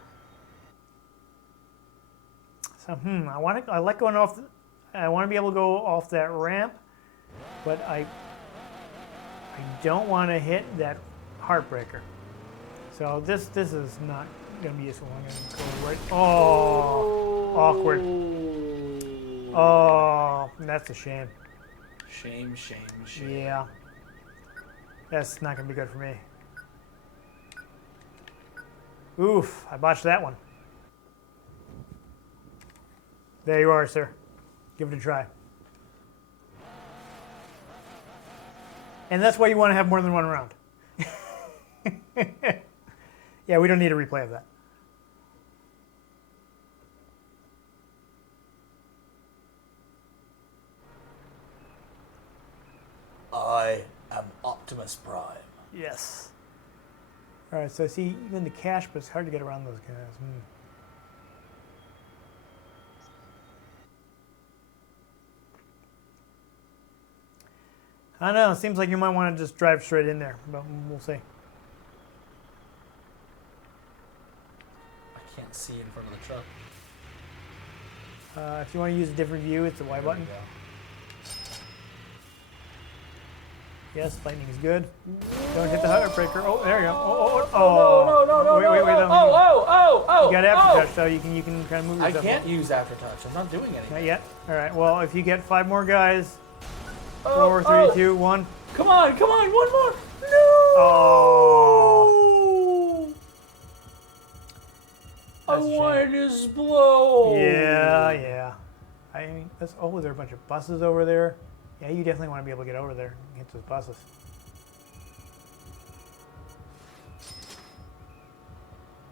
So I like going off. I want to be able to go off that ramp, but I don't want to hit that heartbreaker. So this is not gonna be useful. I'm gonna go right. Oh, awkward. Oh, that's a shame. Shame. Yeah. That's not going to be good for me. Oof, I botched that one. There you are, sir. Give it a try. And that's why you want to have more than one round. Yeah, we don't need a replay of that. I am Optimus Prime. Yes. All right, so I see even the cache, but it's hard to get around those guys. I don't know. It seems like you might want to just drive straight in there, but we'll see. I can't see in front of the truck. If you want to use a different view, it's the Y button. Yes, lightning is good. Don't hit the heartbreaker. Oh, there you go. Oh. No. Wait. Oh. You got aftertouch, so you can kind of move I yourself. can't use aftertouch. I'm not doing anything. Not yet. All right. Well, if you get 5 more guys, Oh, 4, 3, 2, 1. Come on, one more. No. Oh. I That's a shame. wanted to explode. Yeah. I mean, there are a bunch of buses over there. Yeah, you definitely want to be able to get over there and get those buses.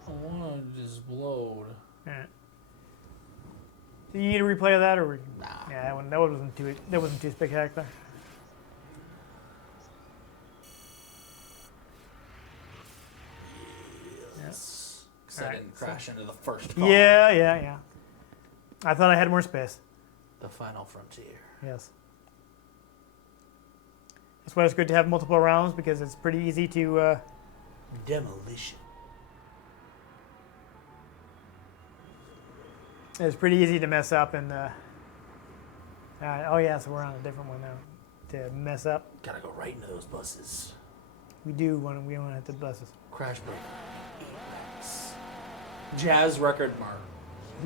I wanted to explode. All right. Do you need a replay of that, or Nah. yeah, that wasn't too spectacular. Yes. Because I Alright, didn't crash into the first car. Yeah. I thought I had more space. The final frontier. Yes. That's why it's good to have multiple rounds, because it's pretty easy to. Demolition. It's pretty easy to mess up and. Oh yeah, so we're on a different one now. To mess up, Gotta go right into those buses. we want to hit the buses. Crash break. Apex. Jazz record mark.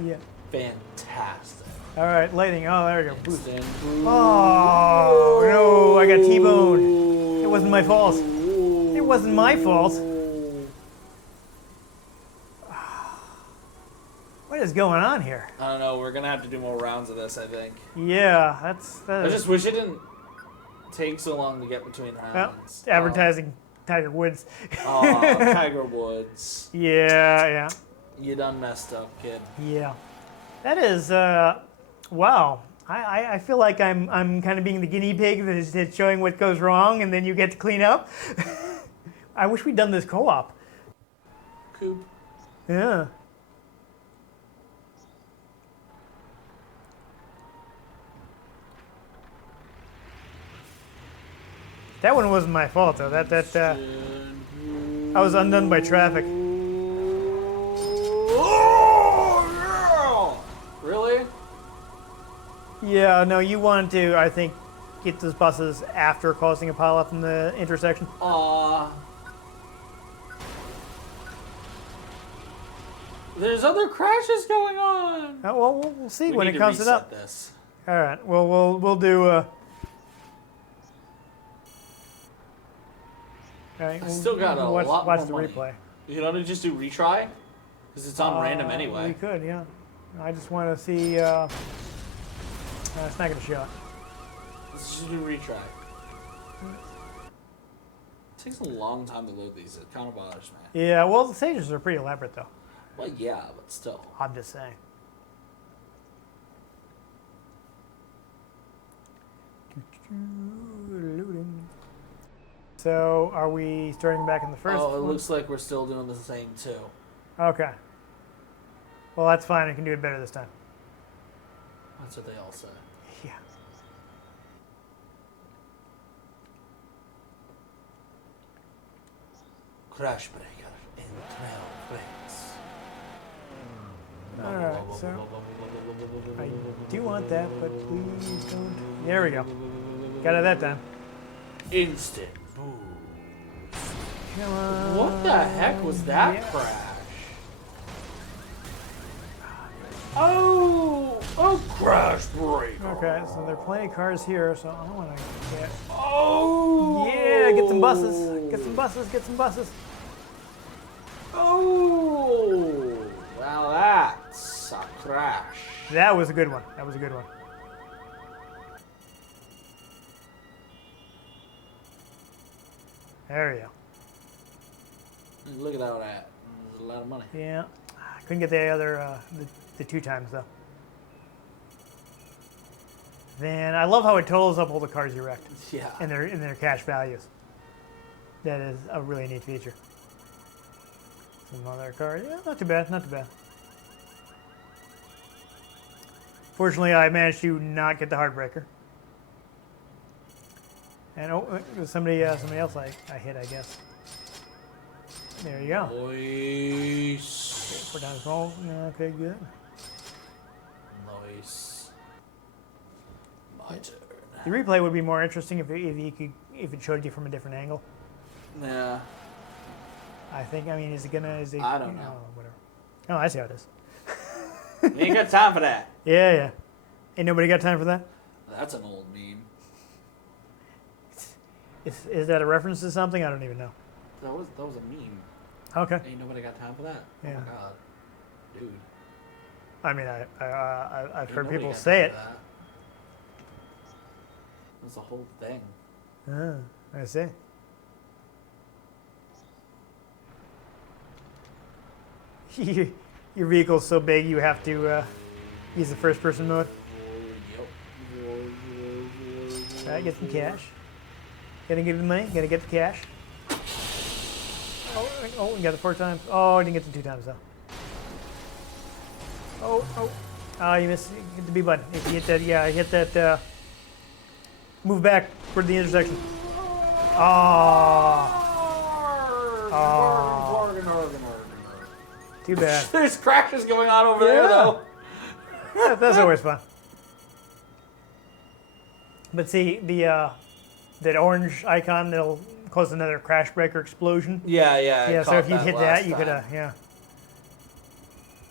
Yeah. Fantastic. All right, lighting. Oh, there we go. Boost. Instant Oh no, I got T-boned. It wasn't my fault. It wasn't my fault. What is going on here? I don't know. We're gonna have to do more rounds of this, I think. Yeah, I just wish it didn't take so long to get between well, rounds. advertising Tiger Woods. Tiger Woods. Yeah. You done messed up, kid. Yeah. That is, wow. I feel like I'm kind of being the guinea pig that is showing what goes wrong, and then you get to clean up. I wish we'd done this co-op. Coop. Yeah. That one wasn't my fault though. I was undone by traffic. Oh, yeah! Really? Yeah, no, you wanted to, I think, get those buses after causing a pileup in the intersection. There's other crashes going on. Well, we'll see We when need it to comes reset up. this. All right. Well, we'll do. All right, I still got a watch, lot watch more the money. replay. You know, to just do retry, because it's on random We anyway. could, yeah. I just want to see. It's not going to show it. Let's just do retry. It takes a long time to load these. It kind of bothers me. Yeah. Well, the stages are pretty elaborate, though. Well, yeah, but still. I'm just saying. So, are we starting back in the first? Oh, it one? looks like we're still doing the same too. Okay. Well, that's fine. I can do it better this time. That's what they all say. Yeah. Crash breaker in 12 frames. Alright, so I do want that, but please don't. There we go. Got it that time. Instant boost. Come on. What the heck was that Yeah. crash? Oh! Oh, crash break. Okay, so there are plenty of cars here, so I don't want to get. Oh. Yeah, get some buses. Get some buses. Get some buses. Oh. Well, that's a crash. That was a good one. That was a good one. There we go. Look at all that. There's a lot of money. Yeah. I couldn't get the other, the 2 times though. Then I love how it totals up all the cars you wrecked Yeah. and their cash values. That is a really neat feature. Some other cars. Yeah, not too bad. Not too bad. Fortunately, I managed to not get the Heartbreaker. And it was somebody else I hit, I guess. There you go. Nice. 4 times roll. Yeah, okay, good. Nice. My turn. The replay would be more interesting if it showed you from a different angle. Yeah. I think. I mean, is it? I don't know. Whatever. Oh, I see how it is. You ain't got time for that. Yeah. Ain't nobody got time for that. That's an old meme. Is that a reference to something? I don't even know. That was a meme. Okay. Ain't nobody got time for that. Yeah. Oh my god, dude. I mean, I've Ain't heard nobody people got say time it. for that. That's a whole thing. I see. Your vehicle's so big you have to use the first-person mode. All right, get some cash. Gotta get the money. Gotta get the cash. Oh, we got it 4 times. Oh, I didn't get the 2 times though. Oh, you missed. Hit the B button. If you hit that, yeah, hit that. Move back toward the intersection. Oh. Too bad. There's crashes going on over there though. Yeah, that's always fun. But see, that orange icon, that'll cause another crash breaker explosion. Yeah. Yeah, so if you'd hit that, you could have, yeah.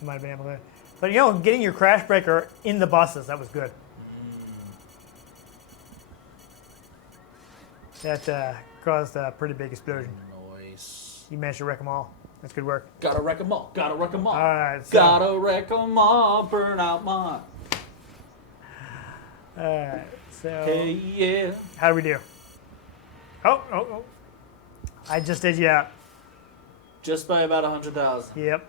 You might have been able to. But getting your crash breaker in the buses, that was good. That caused a pretty big explosion. Nice. You managed to wreck them all. That's good work. Gotta wreck 'em all. Gotta wreck 'em all. All right. So, Gotta wreck 'em all. Burnout mine. all right. So, Hey yeah. how do we do? Oh. I just did you out. Just by about 100,000. Yep.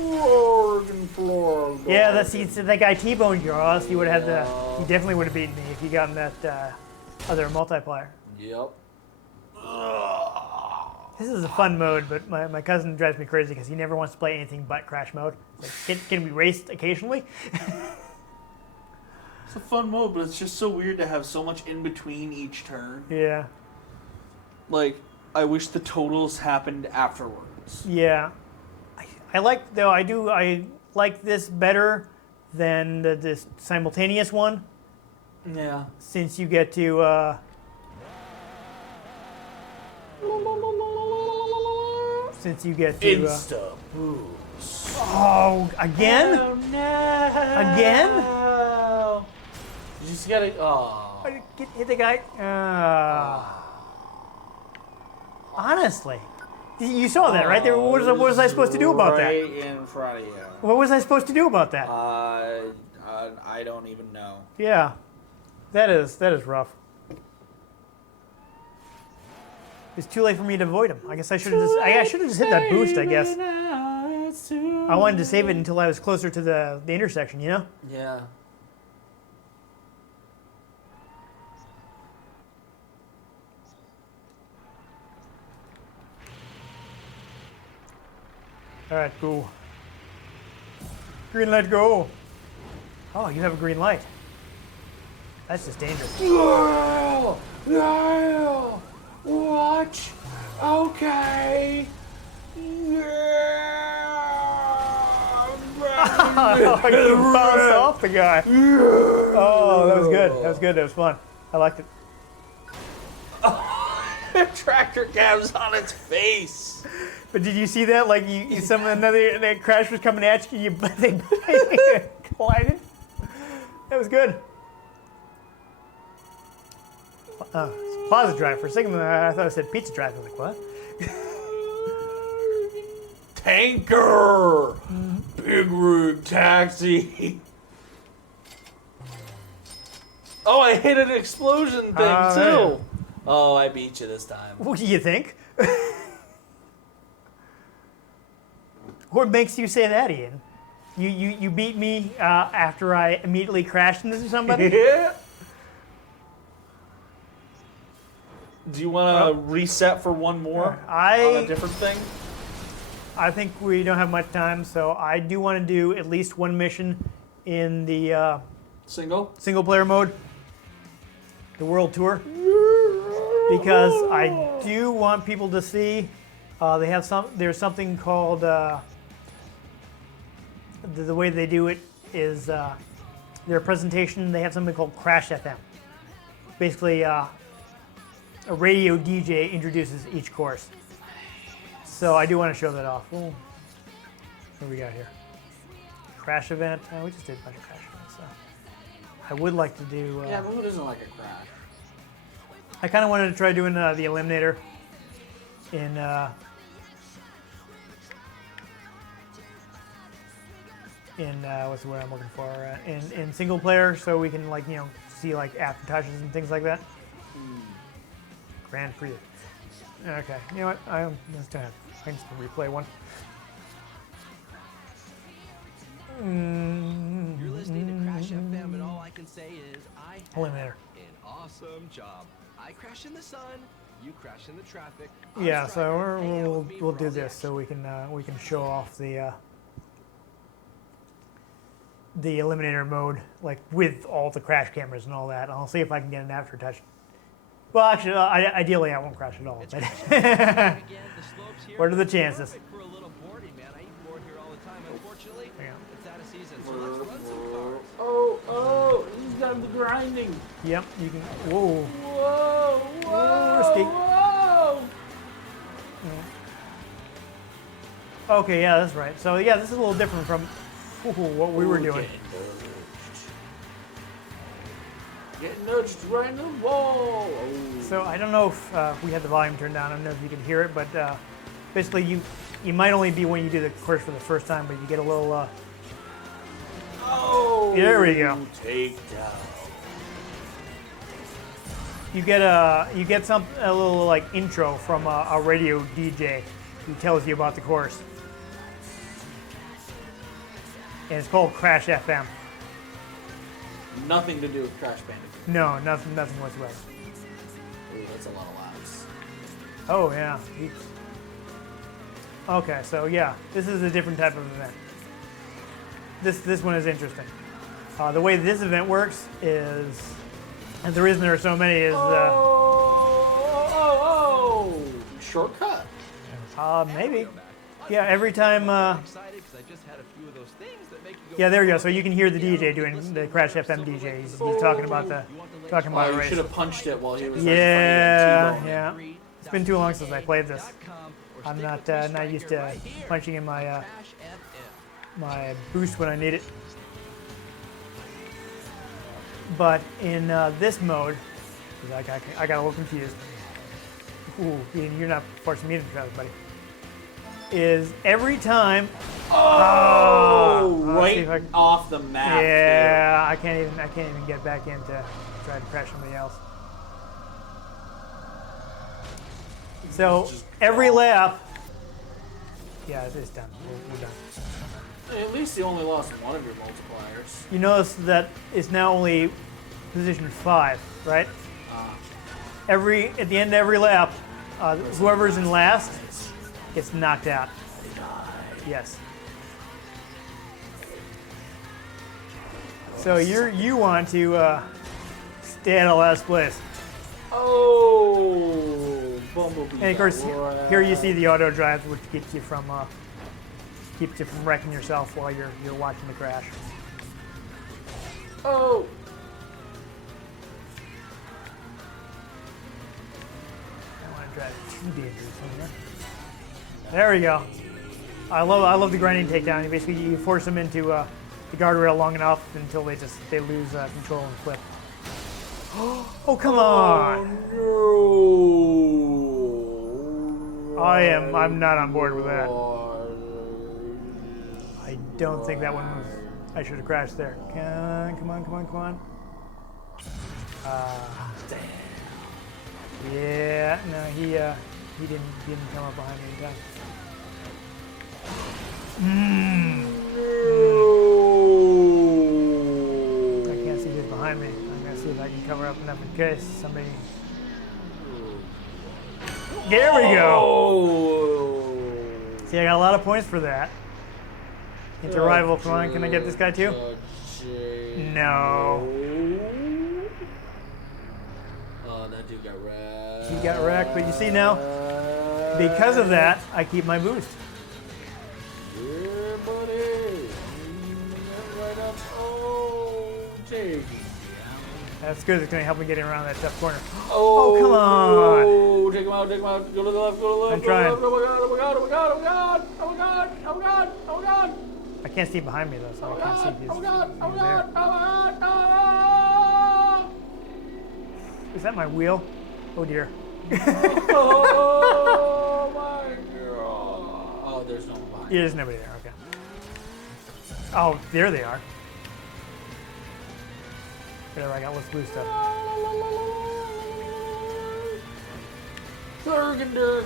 Oregon floor. Yeah, that guy T-boned you, or else you would have had he definitely would have beaten me if you got him that other multiplier. Yep. This is a fun mode, but my cousin drives me crazy because he never wants to play anything but crash mode. It's like, can we race occasionally? It's a fun mode, but it's just so weird to have so much in between each turn. Yeah. Like, I wish the totals happened afterwards. Yeah. I like this better than this simultaneous one, Yeah. since you get to Insta boost. oh, again? Oh no. Again? You just gotta. Oh. Hit the guy. Honestly, you saw that, right? There. What was I supposed to do about that? Right in front of you. What was I supposed to do about that? I don't even know. Yeah, that is rough. It's too late for me to avoid him. I guess I should have just hit that boost. I guess I wanted to save it until I was closer to the intersection. You know? Yeah. All right, cool. Green light, go. Oh, you have a green light. That's just dangerous. No! Watch. Okay. You bounced off the guy. Oh, that was good. That was good. That was fun. I liked it. Tractor cab's on its face. But did you see that? Like another that crash was coming at you. They Collided. That was good. It's Plaza Drive. For a second, I thought I said Pizza Drive. I was like, what? Tanker! Big rig taxi. Oh, I hit an explosion thing too. Oh, I beat you this time. What do you think? What makes you say that, Ian? You beat me after I immediately crashed into somebody? Yeah. Do you want to reset for one more on a different thing? I think we don't have much time, so I do want to do at least one mission in the single player mode, the world tour, because I do want people to see. They have there's something called the way they do it is their presentation. They have something called Crash FM. Basically, a radio DJ introduces each course. So I do want to show that off. Ooh. What do we got here? Crash event. We just did a bunch of crash events. So I would like to do. Yeah, but who doesn't like a crash? I kind of wanted to try doing the Eliminator in what's the word I'm looking for? In single player, so we can see after touches and things like that. Grand Prix. Okay, you know what? Let's do it. I can just replay one. You're listening to Crash FM, and all I can say is I had Eliminator. an awesome job. I crash in the sun, you crash in the traffic. Yeah, so we'll do this so we can show off the Eliminator mode, with all the crash cameras and all that. I'll see if I can get an aftertouch. Well, actually, ideally I won't crash at all. But what are the chances? For a little boarding, man. I eat board here all the time. Unfortunately, Yeah. it's out of season. So let's run some cars. Oh, he's got the grinding. Yep, you can. Whoa. Whoa, risky. whoa. Okay, yeah, that's right. So yeah, this is a little different from what we were doing. Getting nudged right in the wall. Oh. So I don't know if we had the volume turned down. I don't know if you could hear it, but basically you might only be when you do the course for the first time, but you get a little. Oh, there we go. Takedown. You get a little intro from a radio DJ who tells you about the course, and it's called Crash FM. Nothing to do with Crash Bandicoot. No, nothing whatsoever. Ooh, that's a lot of laps. Oh yeah. Okay, so yeah, this is a different type of event. This one is interesting. The way this event works is, and the reason there are so many is Shortcut. maybe. Yeah, every time. Excited because I just had a few of those things that make you go. Yeah, there we go. So you can hear the DJ doing the Crash FM DJ. He's talking about the Oh, you race. should have punched it while he was Yeah. It's been too long since I played this. I'm not used to punching in my my boost when I need it. But in this mode, 'cause I got a little confused. Ooh, you're not forcing me to try this, buddy. Is every time. Right off the map. Yeah, I can't even get back in to try to crash somebody else. So every lap. Yeah, it's done. We're done. At least you only lost one of your multipliers. You notice that it's now only position 5, right? At the end of every lap, whoever's in last gets knocked out. Yes. So you want to stay at the last place. Oh, Bumblebee. And of course, here you see the auto drive, which keeps you from wrecking yourself while you're watching the crash. Oh. I don't want to drive too dangerous in here. There we go. I love the grinding takedown. Basically, you force them into the guardrail long enough until they lose control and flip. Oh, come on! No. I'm not on board with that. I don't think that one was. I should have crashed there. Come on. Yeah, no, he didn't come up behind me in time. I can't see who's behind me. I'm gonna see if I can cover up enough in case somebody. There we go. See, I got a lot of points for that. Inter-rival, come on, can I get this guy too? No. Oh, that dude got wrecked. He got wrecked, but you see now, because of that, I keep my boost. Yeah, buddy. Right up. Oh, take. That's good, it's gonna help me get around that tough corner. Oh, come on. Oh, take him out. Go to the left, I'm trying. Oh my god. I can't see behind me though, so I can't see if he's there. Is that my wheel? Oh dear. Oh my god. Oh, there's no one behind. Yeah, there's nobody there, okay. Oh, there they are. Whatever, I got less blue stuff. Thurgender.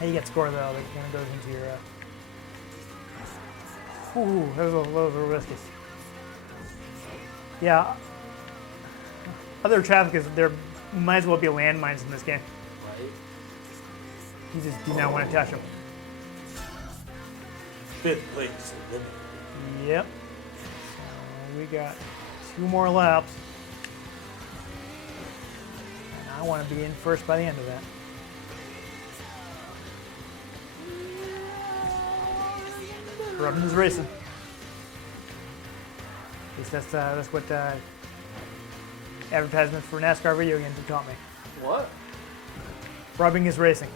Hey, you get score though, that kind of goes into your. Ooh, that was a little risky. Yeah. Other traffic is there might as well be landmines in this game. Right. You just do not want to touch them. Fifth place. Yep. So we got 2 more laps. And I want to be in first by the end of that. Rubbing is racing. At least that's what advertisements for NASCAR video games have taught me. What? Rubbing is racing.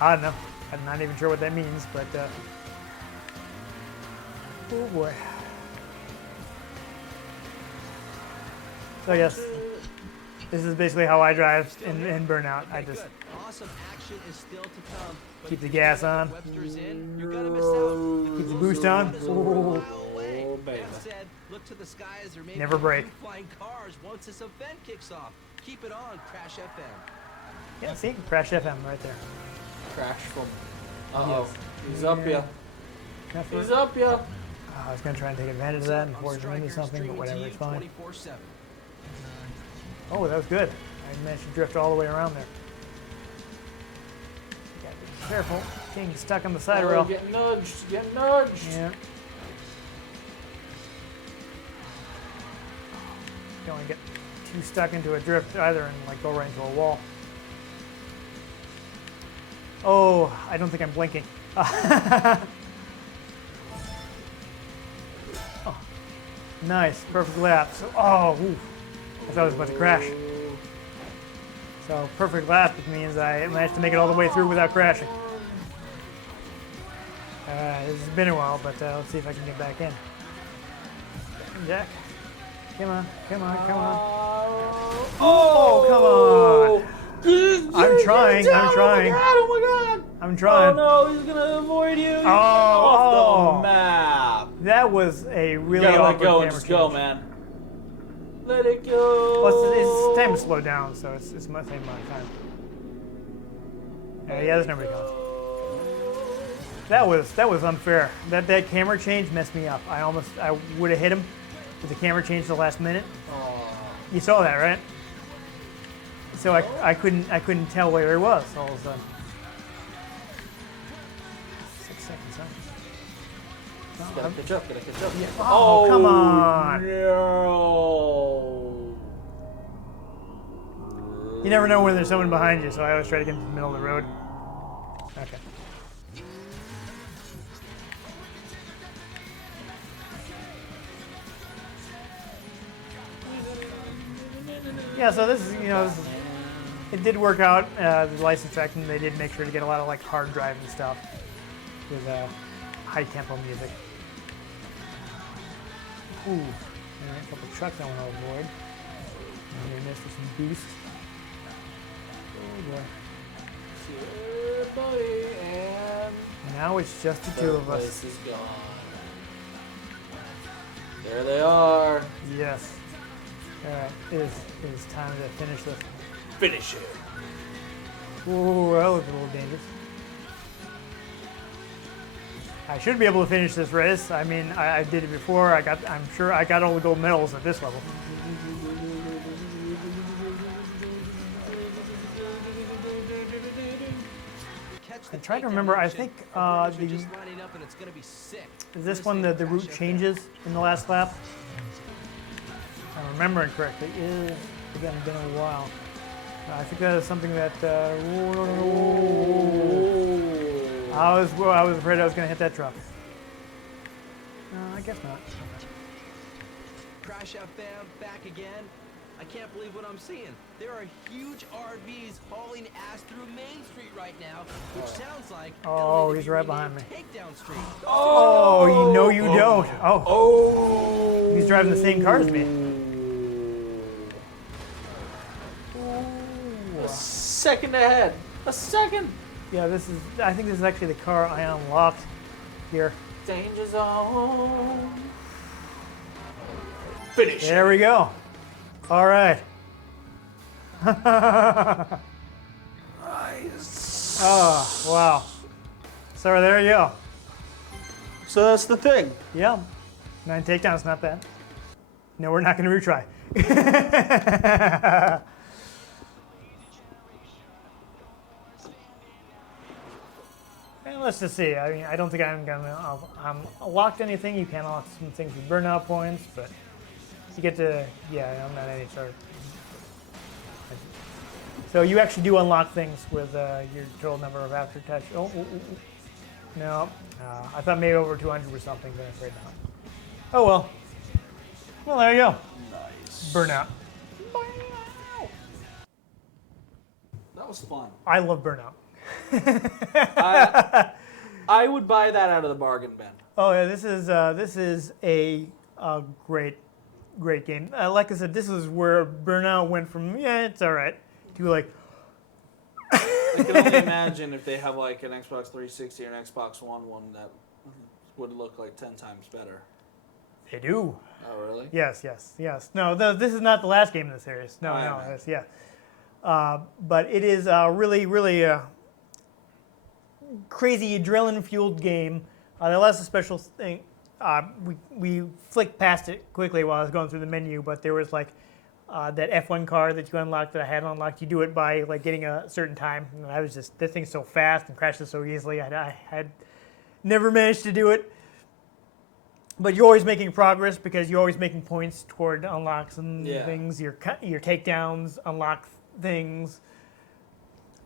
I don't know. I'm not even sure what that means, but oh boy. So yes, this is basically how I drive in Burnout. I just Awesome action is still to come. But keep if the you gas get on, Webster's in, you're gonna miss out. keep the boost on. Ooh. Oh, baby. That said, look to the skies. There may Never be break. flying cars once this event kicks off. Keep it on, Crash FM. Yeah, see, Crash FM right there. Crash from. Uh-oh. Yes. He's up ya. He's up ya. I was gonna try and take advantage of that and force him into something, but whatever, it's fine. 24/7. Oh, that was good. I managed to drift all the way around there. Gotta be careful. Getting stuck on the side rail. Get nudged. Get nudged. Yeah. Don't want to get too stuck into a drift either and like go right into a wall. Oh, I don't think I'm blinking. Oh, nice, perfect lap. So, oh, ooh, I thought I was about to crash. So perfect lap means I managed to make it all the way through without crashing. This has been a while, but let's see if I can get back in. Jack, come on, come on, come on. Oh, come on. I'm trying, I'm trying. Oh my god. I'm trying. Oh no, he's gonna avoid you. Oh, Off the map. That was a really You gotta let awkward go and camera just go, change. man. Let it go. Well, it's time to slow down, so it's my same amount of time. Yeah, there's nobody coming. That was unfair. That camera change messed me up. I would have hit him, but the camera changed the last minute. Oh. You saw that, right? So I couldn't tell where he was all of a sudden. 6 seconds, huh? Gotta catch up, gotta catch up. Yeah. Oh, come on. No. You never know when there's someone behind you, so I always try to get into the middle of the road. Okay. Yeah, so this is, it did work out. The license tracking, they did make sure to get a lot of like hard driving stuff with high tempo music. Ooh, and a couple trucks I want to avoid. And we missed some boost. Oh boy. Buddy, and Now it's just the two of us. place is gone. There they are. Yes. Alright, it is time to finish this. Finish it. Ooh, that was a little dangerous. I should be able to finish this race. I mean, I did it before. I'm sure I got all the gold medals at this level. I'm trying to remember. I think is this one the route changes in the last lap? If I'm remembering correctly. Again, been a while. I think that is something that. I was afraid I was going to hit that truck. No, I guess not. Crash Out fam, back again. I can't believe what I'm seeing. There are huge RVs hauling ass through Main Street right now, which sounds like Oh, it'll need he's to be right behind renamed Takedown Street. Oh, you know you don't. Oh, Oh. he's driving the same car as me. A second ahead. A second. Yeah, I think this is actually the car I unlocked here. Danger zone. Finish. There we go. All right. Oh, wow. So there you go. So that's the thing. Yeah. 9 takedowns, not bad. No, we're not going to retry. And let's just see. I mean, I don't think I'm gonna locked anything. You can unlock some things with burnout points, but you get to I'm not any sort. So you actually do unlock things with your total number of aftertouch. No, I thought maybe over 200 or something, but I'm afraid not. Oh well. Well, there you go. Nice. Burnout. That was fun. I love Burnout. I would buy that out of the bargain bin. Oh yeah, this is a great game. Like I said, this is where Burnout went from it's all right to like. I can only imagine if they have like an Xbox 360 or an Xbox one that would look like 10 times better. They do. Oh really? Yes. No, this is not the last game in the series. No, Right. But it is a really crazy adrenaline-fueled game. The last special thing, we flicked past it quickly while I was going through the menu, but there was like that F1 car that you unlocked that I had unlocked. You do it by like getting a certain time. And I was just, this thing's so fast and crashes so easily. I had never managed to do it. But you're always making progress because you're always making points toward unlocks and things. Your takedowns unlock things.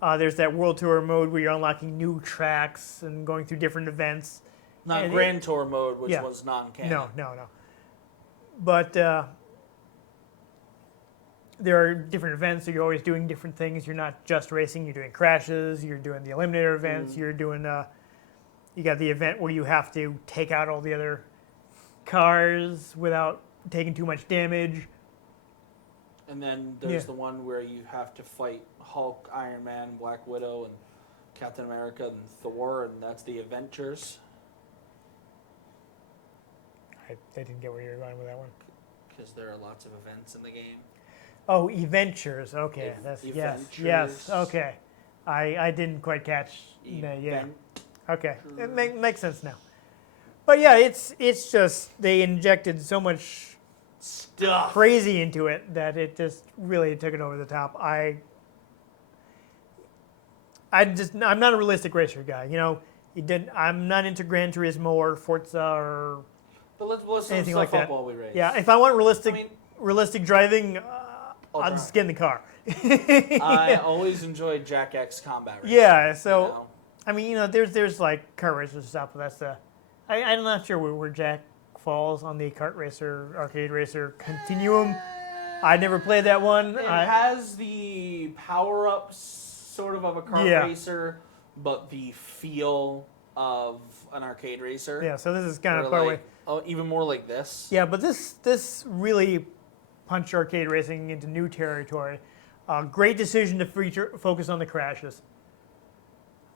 There's that World Tour mode where you're unlocking new tracks and going through different events. Not And Grand Tour mode, which yeah. was non-canon. No. But there are different events, so you're always doing different things. You're not just racing. You're doing crashes. You're doing the eliminator events. You're doing you got the event where you have to take out all the other cars without taking too much damage. And then there's the one where you have to fight Hulk, Iron Man, Black Widow, and Captain America, and Thor, and that's the Adventures. I didn't get where you were going with that one. Because there are lots of events in the game. Oh, Adventures. Okay, yes. Adventures. Okay, I didn't quite catch. Okay, it makes sense now. But yeah, it's just they injected so much Stuff. crazy into it that it just really took it over the top. I'm not a realistic racer guy. You know, I'm not into Gran Turismo or Forza or But let's anything stuff like that. up while we race. Yeah, if I want realistic I mean, realistic driving, I'll just get in the car. I always enjoyed Jack X Combat Racing. Yeah, so you know? I mean, there's like kart racers and stuff, but that's I'm not sure where Jack falls on the kart racer, arcade racer continuum. I never played that one. It has the power-ups sort of a kart racer, but the feel of an arcade racer. Yeah, so this is kind of Or far like, away. oh, even more like this. Yeah, but this really punched arcade racing into new territory. Great decision to focus on the crashes.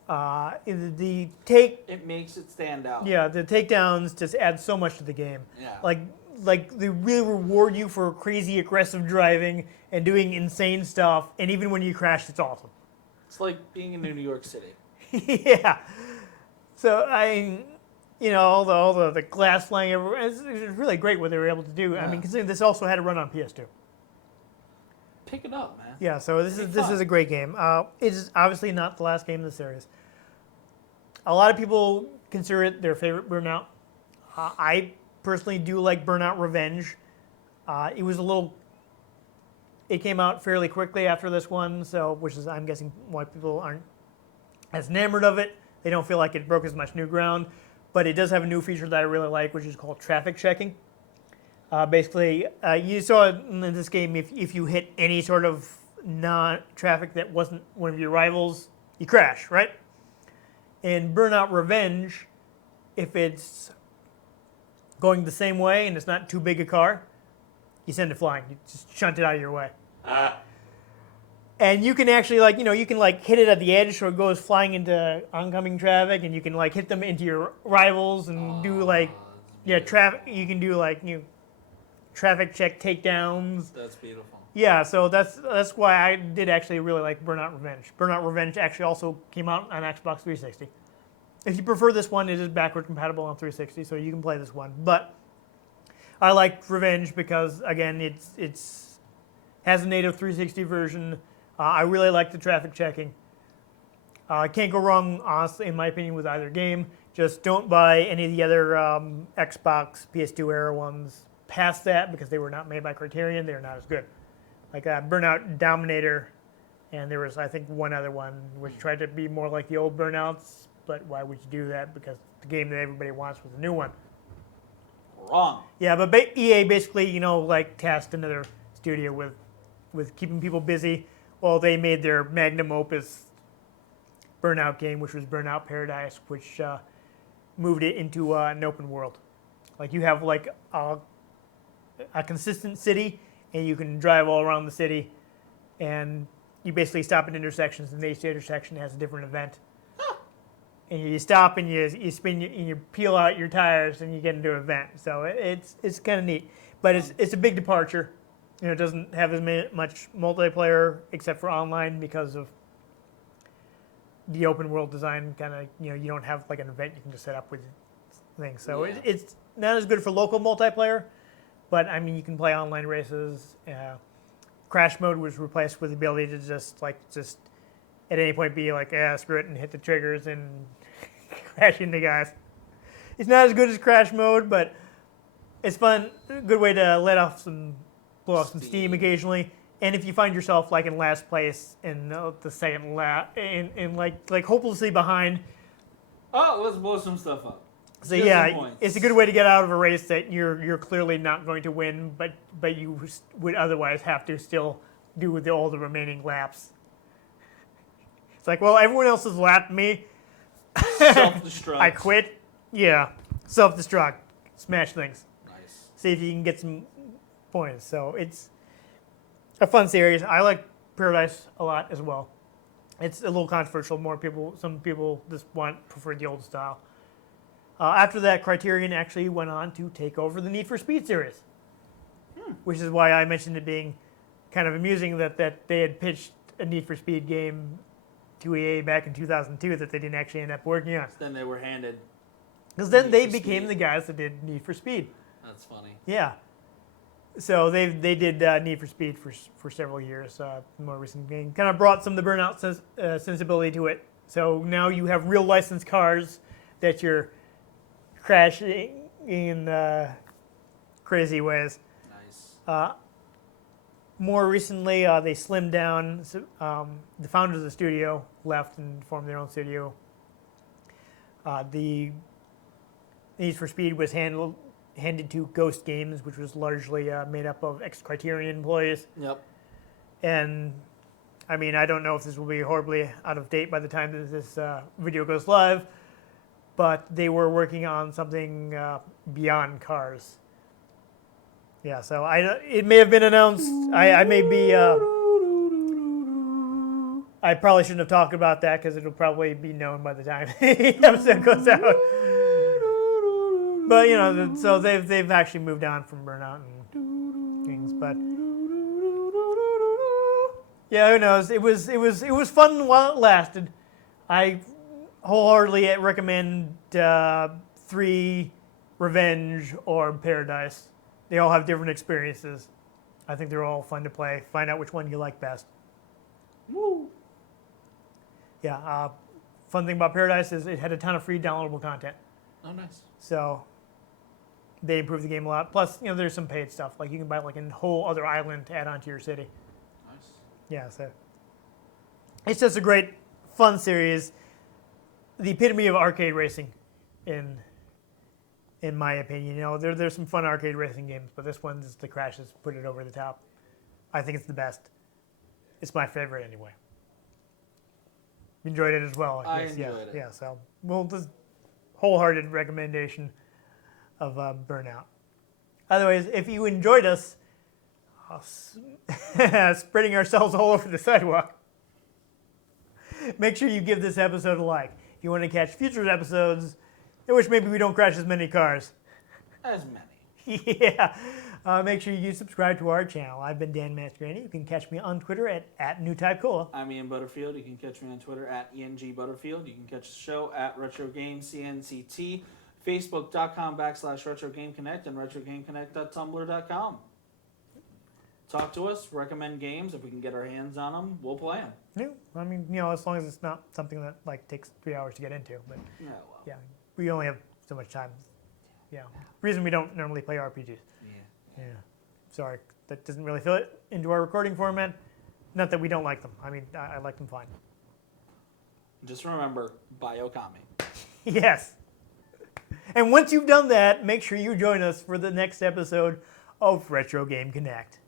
The It makes it stand out. the takedowns just add so much to the game. Yeah. Like they really reward you for crazy aggressive driving and doing insane stuff, and even when you crash, it's awesome. It's like being in New York City. Yeah. So all the glass flying everywhere. It's really great what they were able to do. I Yeah. mean, considering this also had to run on PS2. Pick it up, man. Yeah. So this is a great game. It's obviously not the last game in the series. A lot of people consider it their favorite Burnout. I personally do like Burnout Revenge. It came out fairly quickly after this one, so which is I'm guessing why people aren't as enamored of it. They don't feel like it broke as much new ground, but it does have a new feature that I really like, which is called traffic checking. Basically, you saw in this game if you hit any sort of non-traffic that wasn't one of your rivals, you crash, right? In Burnout Revenge, if it's going the same way and it's not too big a car, you send it flying. You just shunt it out of your way. And you can actually hit it at the edge so it goes flying into oncoming traffic, and you can hit them into your rivals and do traffic. You can do traffic check takedowns. That's beautiful. Yeah, so that's why I did actually really like Burnout Revenge. Burnout Revenge actually also came out on Xbox 360. If you prefer this one, it is backward compatible on 360, so you can play this one. But I like Revenge because again, it's has a native 360 version. I really like the traffic checking. Can't go wrong, honestly, in my opinion, with either game. Just don't buy any of the other Xbox PS2 era ones past that because they were not made by Criterion. They're not as good. Like Burnout Dominator, and there was, I think, one other one which tried to be more like the old Burnouts, but why would you do that? Because the game that everybody wants was a new one. Wrong. Yeah, but EA basically, tasked another studio with keeping people busy. Well, they made their magnum opus Burnout game, which was Burnout Paradise, which moved it into an open world. Like you have a consistent city, and you can drive all around the city, and you basically stop at intersections, and each intersection has a different event. And you stop and you spin and you peel out your tires and you get into an event. So it's kind of neat, but it's a big departure. It doesn't have as much multiplayer except for online because of the open world design. Kind of you don't have like an event you can just set up with things. So Yeah. it's not as good for local multiplayer, but I mean you can play online races. Crash mode was replaced with the ability to just at any point be like, screw it, and hit the triggers and crash into guys. It's not as good as Crash mode, but it's fun. A good way to blow off some steam occasionally. And if you find yourself in last place in the second lap, and hopelessly behind. Oh, let's blow some stuff up. So Get yeah, some points. it's a good way to get out of a race that you're clearly not going to win, but you would otherwise have to still do all the remaining laps. It's like, well, everyone else has lapped me. Self-destruct. I quit. Yeah, self-destruct. Smash things. Nice. See if you can get some points. So it's a fun series. I like Paradise a lot as well. It's a little controversial. Some people just prefer the old style. After that, Criterion actually went on to take over the Need for Speed series, which is why I mentioned it being kind of amusing that they had pitched a Need for Speed game to EA back in 2002 that they didn't actually end up working on. Then they were handed. Because then Need they for became Speed. the guys that did Need for Speed. That's funny. Yeah. So they did Need for Speed for several years. More recent game kind of brought some of the Burnout sensibility to it. So now you have real licensed cars that you're crashing in crazy ways. Nice. More recently, they slimmed down. The founders of the studio left and formed their own studio. The Need for Speed was handed to Ghost Games, which was largely made up of ex-Criterion employees. Yep. And, I mean, I don't know if this will be horribly out of date by the time that this video goes live, but they were working on something beyond cars. Yeah, so it may have been announced. I may be. I probably shouldn't have talked about that because it'll probably be known by the time the episode goes out. But you know, so they've actually moved on from Burnout and things. But yeah, who knows? It was fun while it lasted. I wholeheartedly recommend 3, Revenge, or Paradise. They all have different experiences. I think they're all fun to play. Find out which one you like best. Woo. Yeah, fun thing about Paradise is it had a ton of free downloadable content. Oh, nice. So they improved the game a lot. Plus, you know, there's some paid stuff. Like you can buy like a whole other island to add onto your city. Nice. Yeah, so it's just a great, fun series. The epitome of arcade racing, in my opinion. You know, there's some fun arcade racing games, but this one just the crashes put it over the top. I think it's the best. It's my favorite anyway. You enjoyed it as well. I guess. enjoyed it. Yeah, so well, just wholehearted recommendation of Burnout. Otherwise, if you enjoyed us spreading ourselves all over the sidewalk, make sure you give this episode a like. If you want to catch future episodes in which maybe we don't crash as many cars. As many. Yeah. Make sure you subscribe to our channel. I've been Dan Mastriani. You can catch me on Twitter at NewTypeCola. I'm Ian Butterfield. You can catch me on Twitter at ENG Butterfield. You can catch the show at RetroGameCNCT, Facebook.com/RetroGameConnect, and RetroGameConnect.tumblr.com. Talk to us, recommend games. If we can get our hands on them, we'll play them. Yeah, I mean, you know, as long as it's not something that like takes 3 hours to get into. But Yeah, well. yeah, we only have so much time. Yeah, reason we don't normally play RPGs. Yeah. Yeah, sorry, that doesn't really fit into our recording format. Not that we don't like them. I mean, I like them fine. Just remember, buy Okami. Yes. And once you've done that, make sure you join us for the next episode of Retro Game Connect.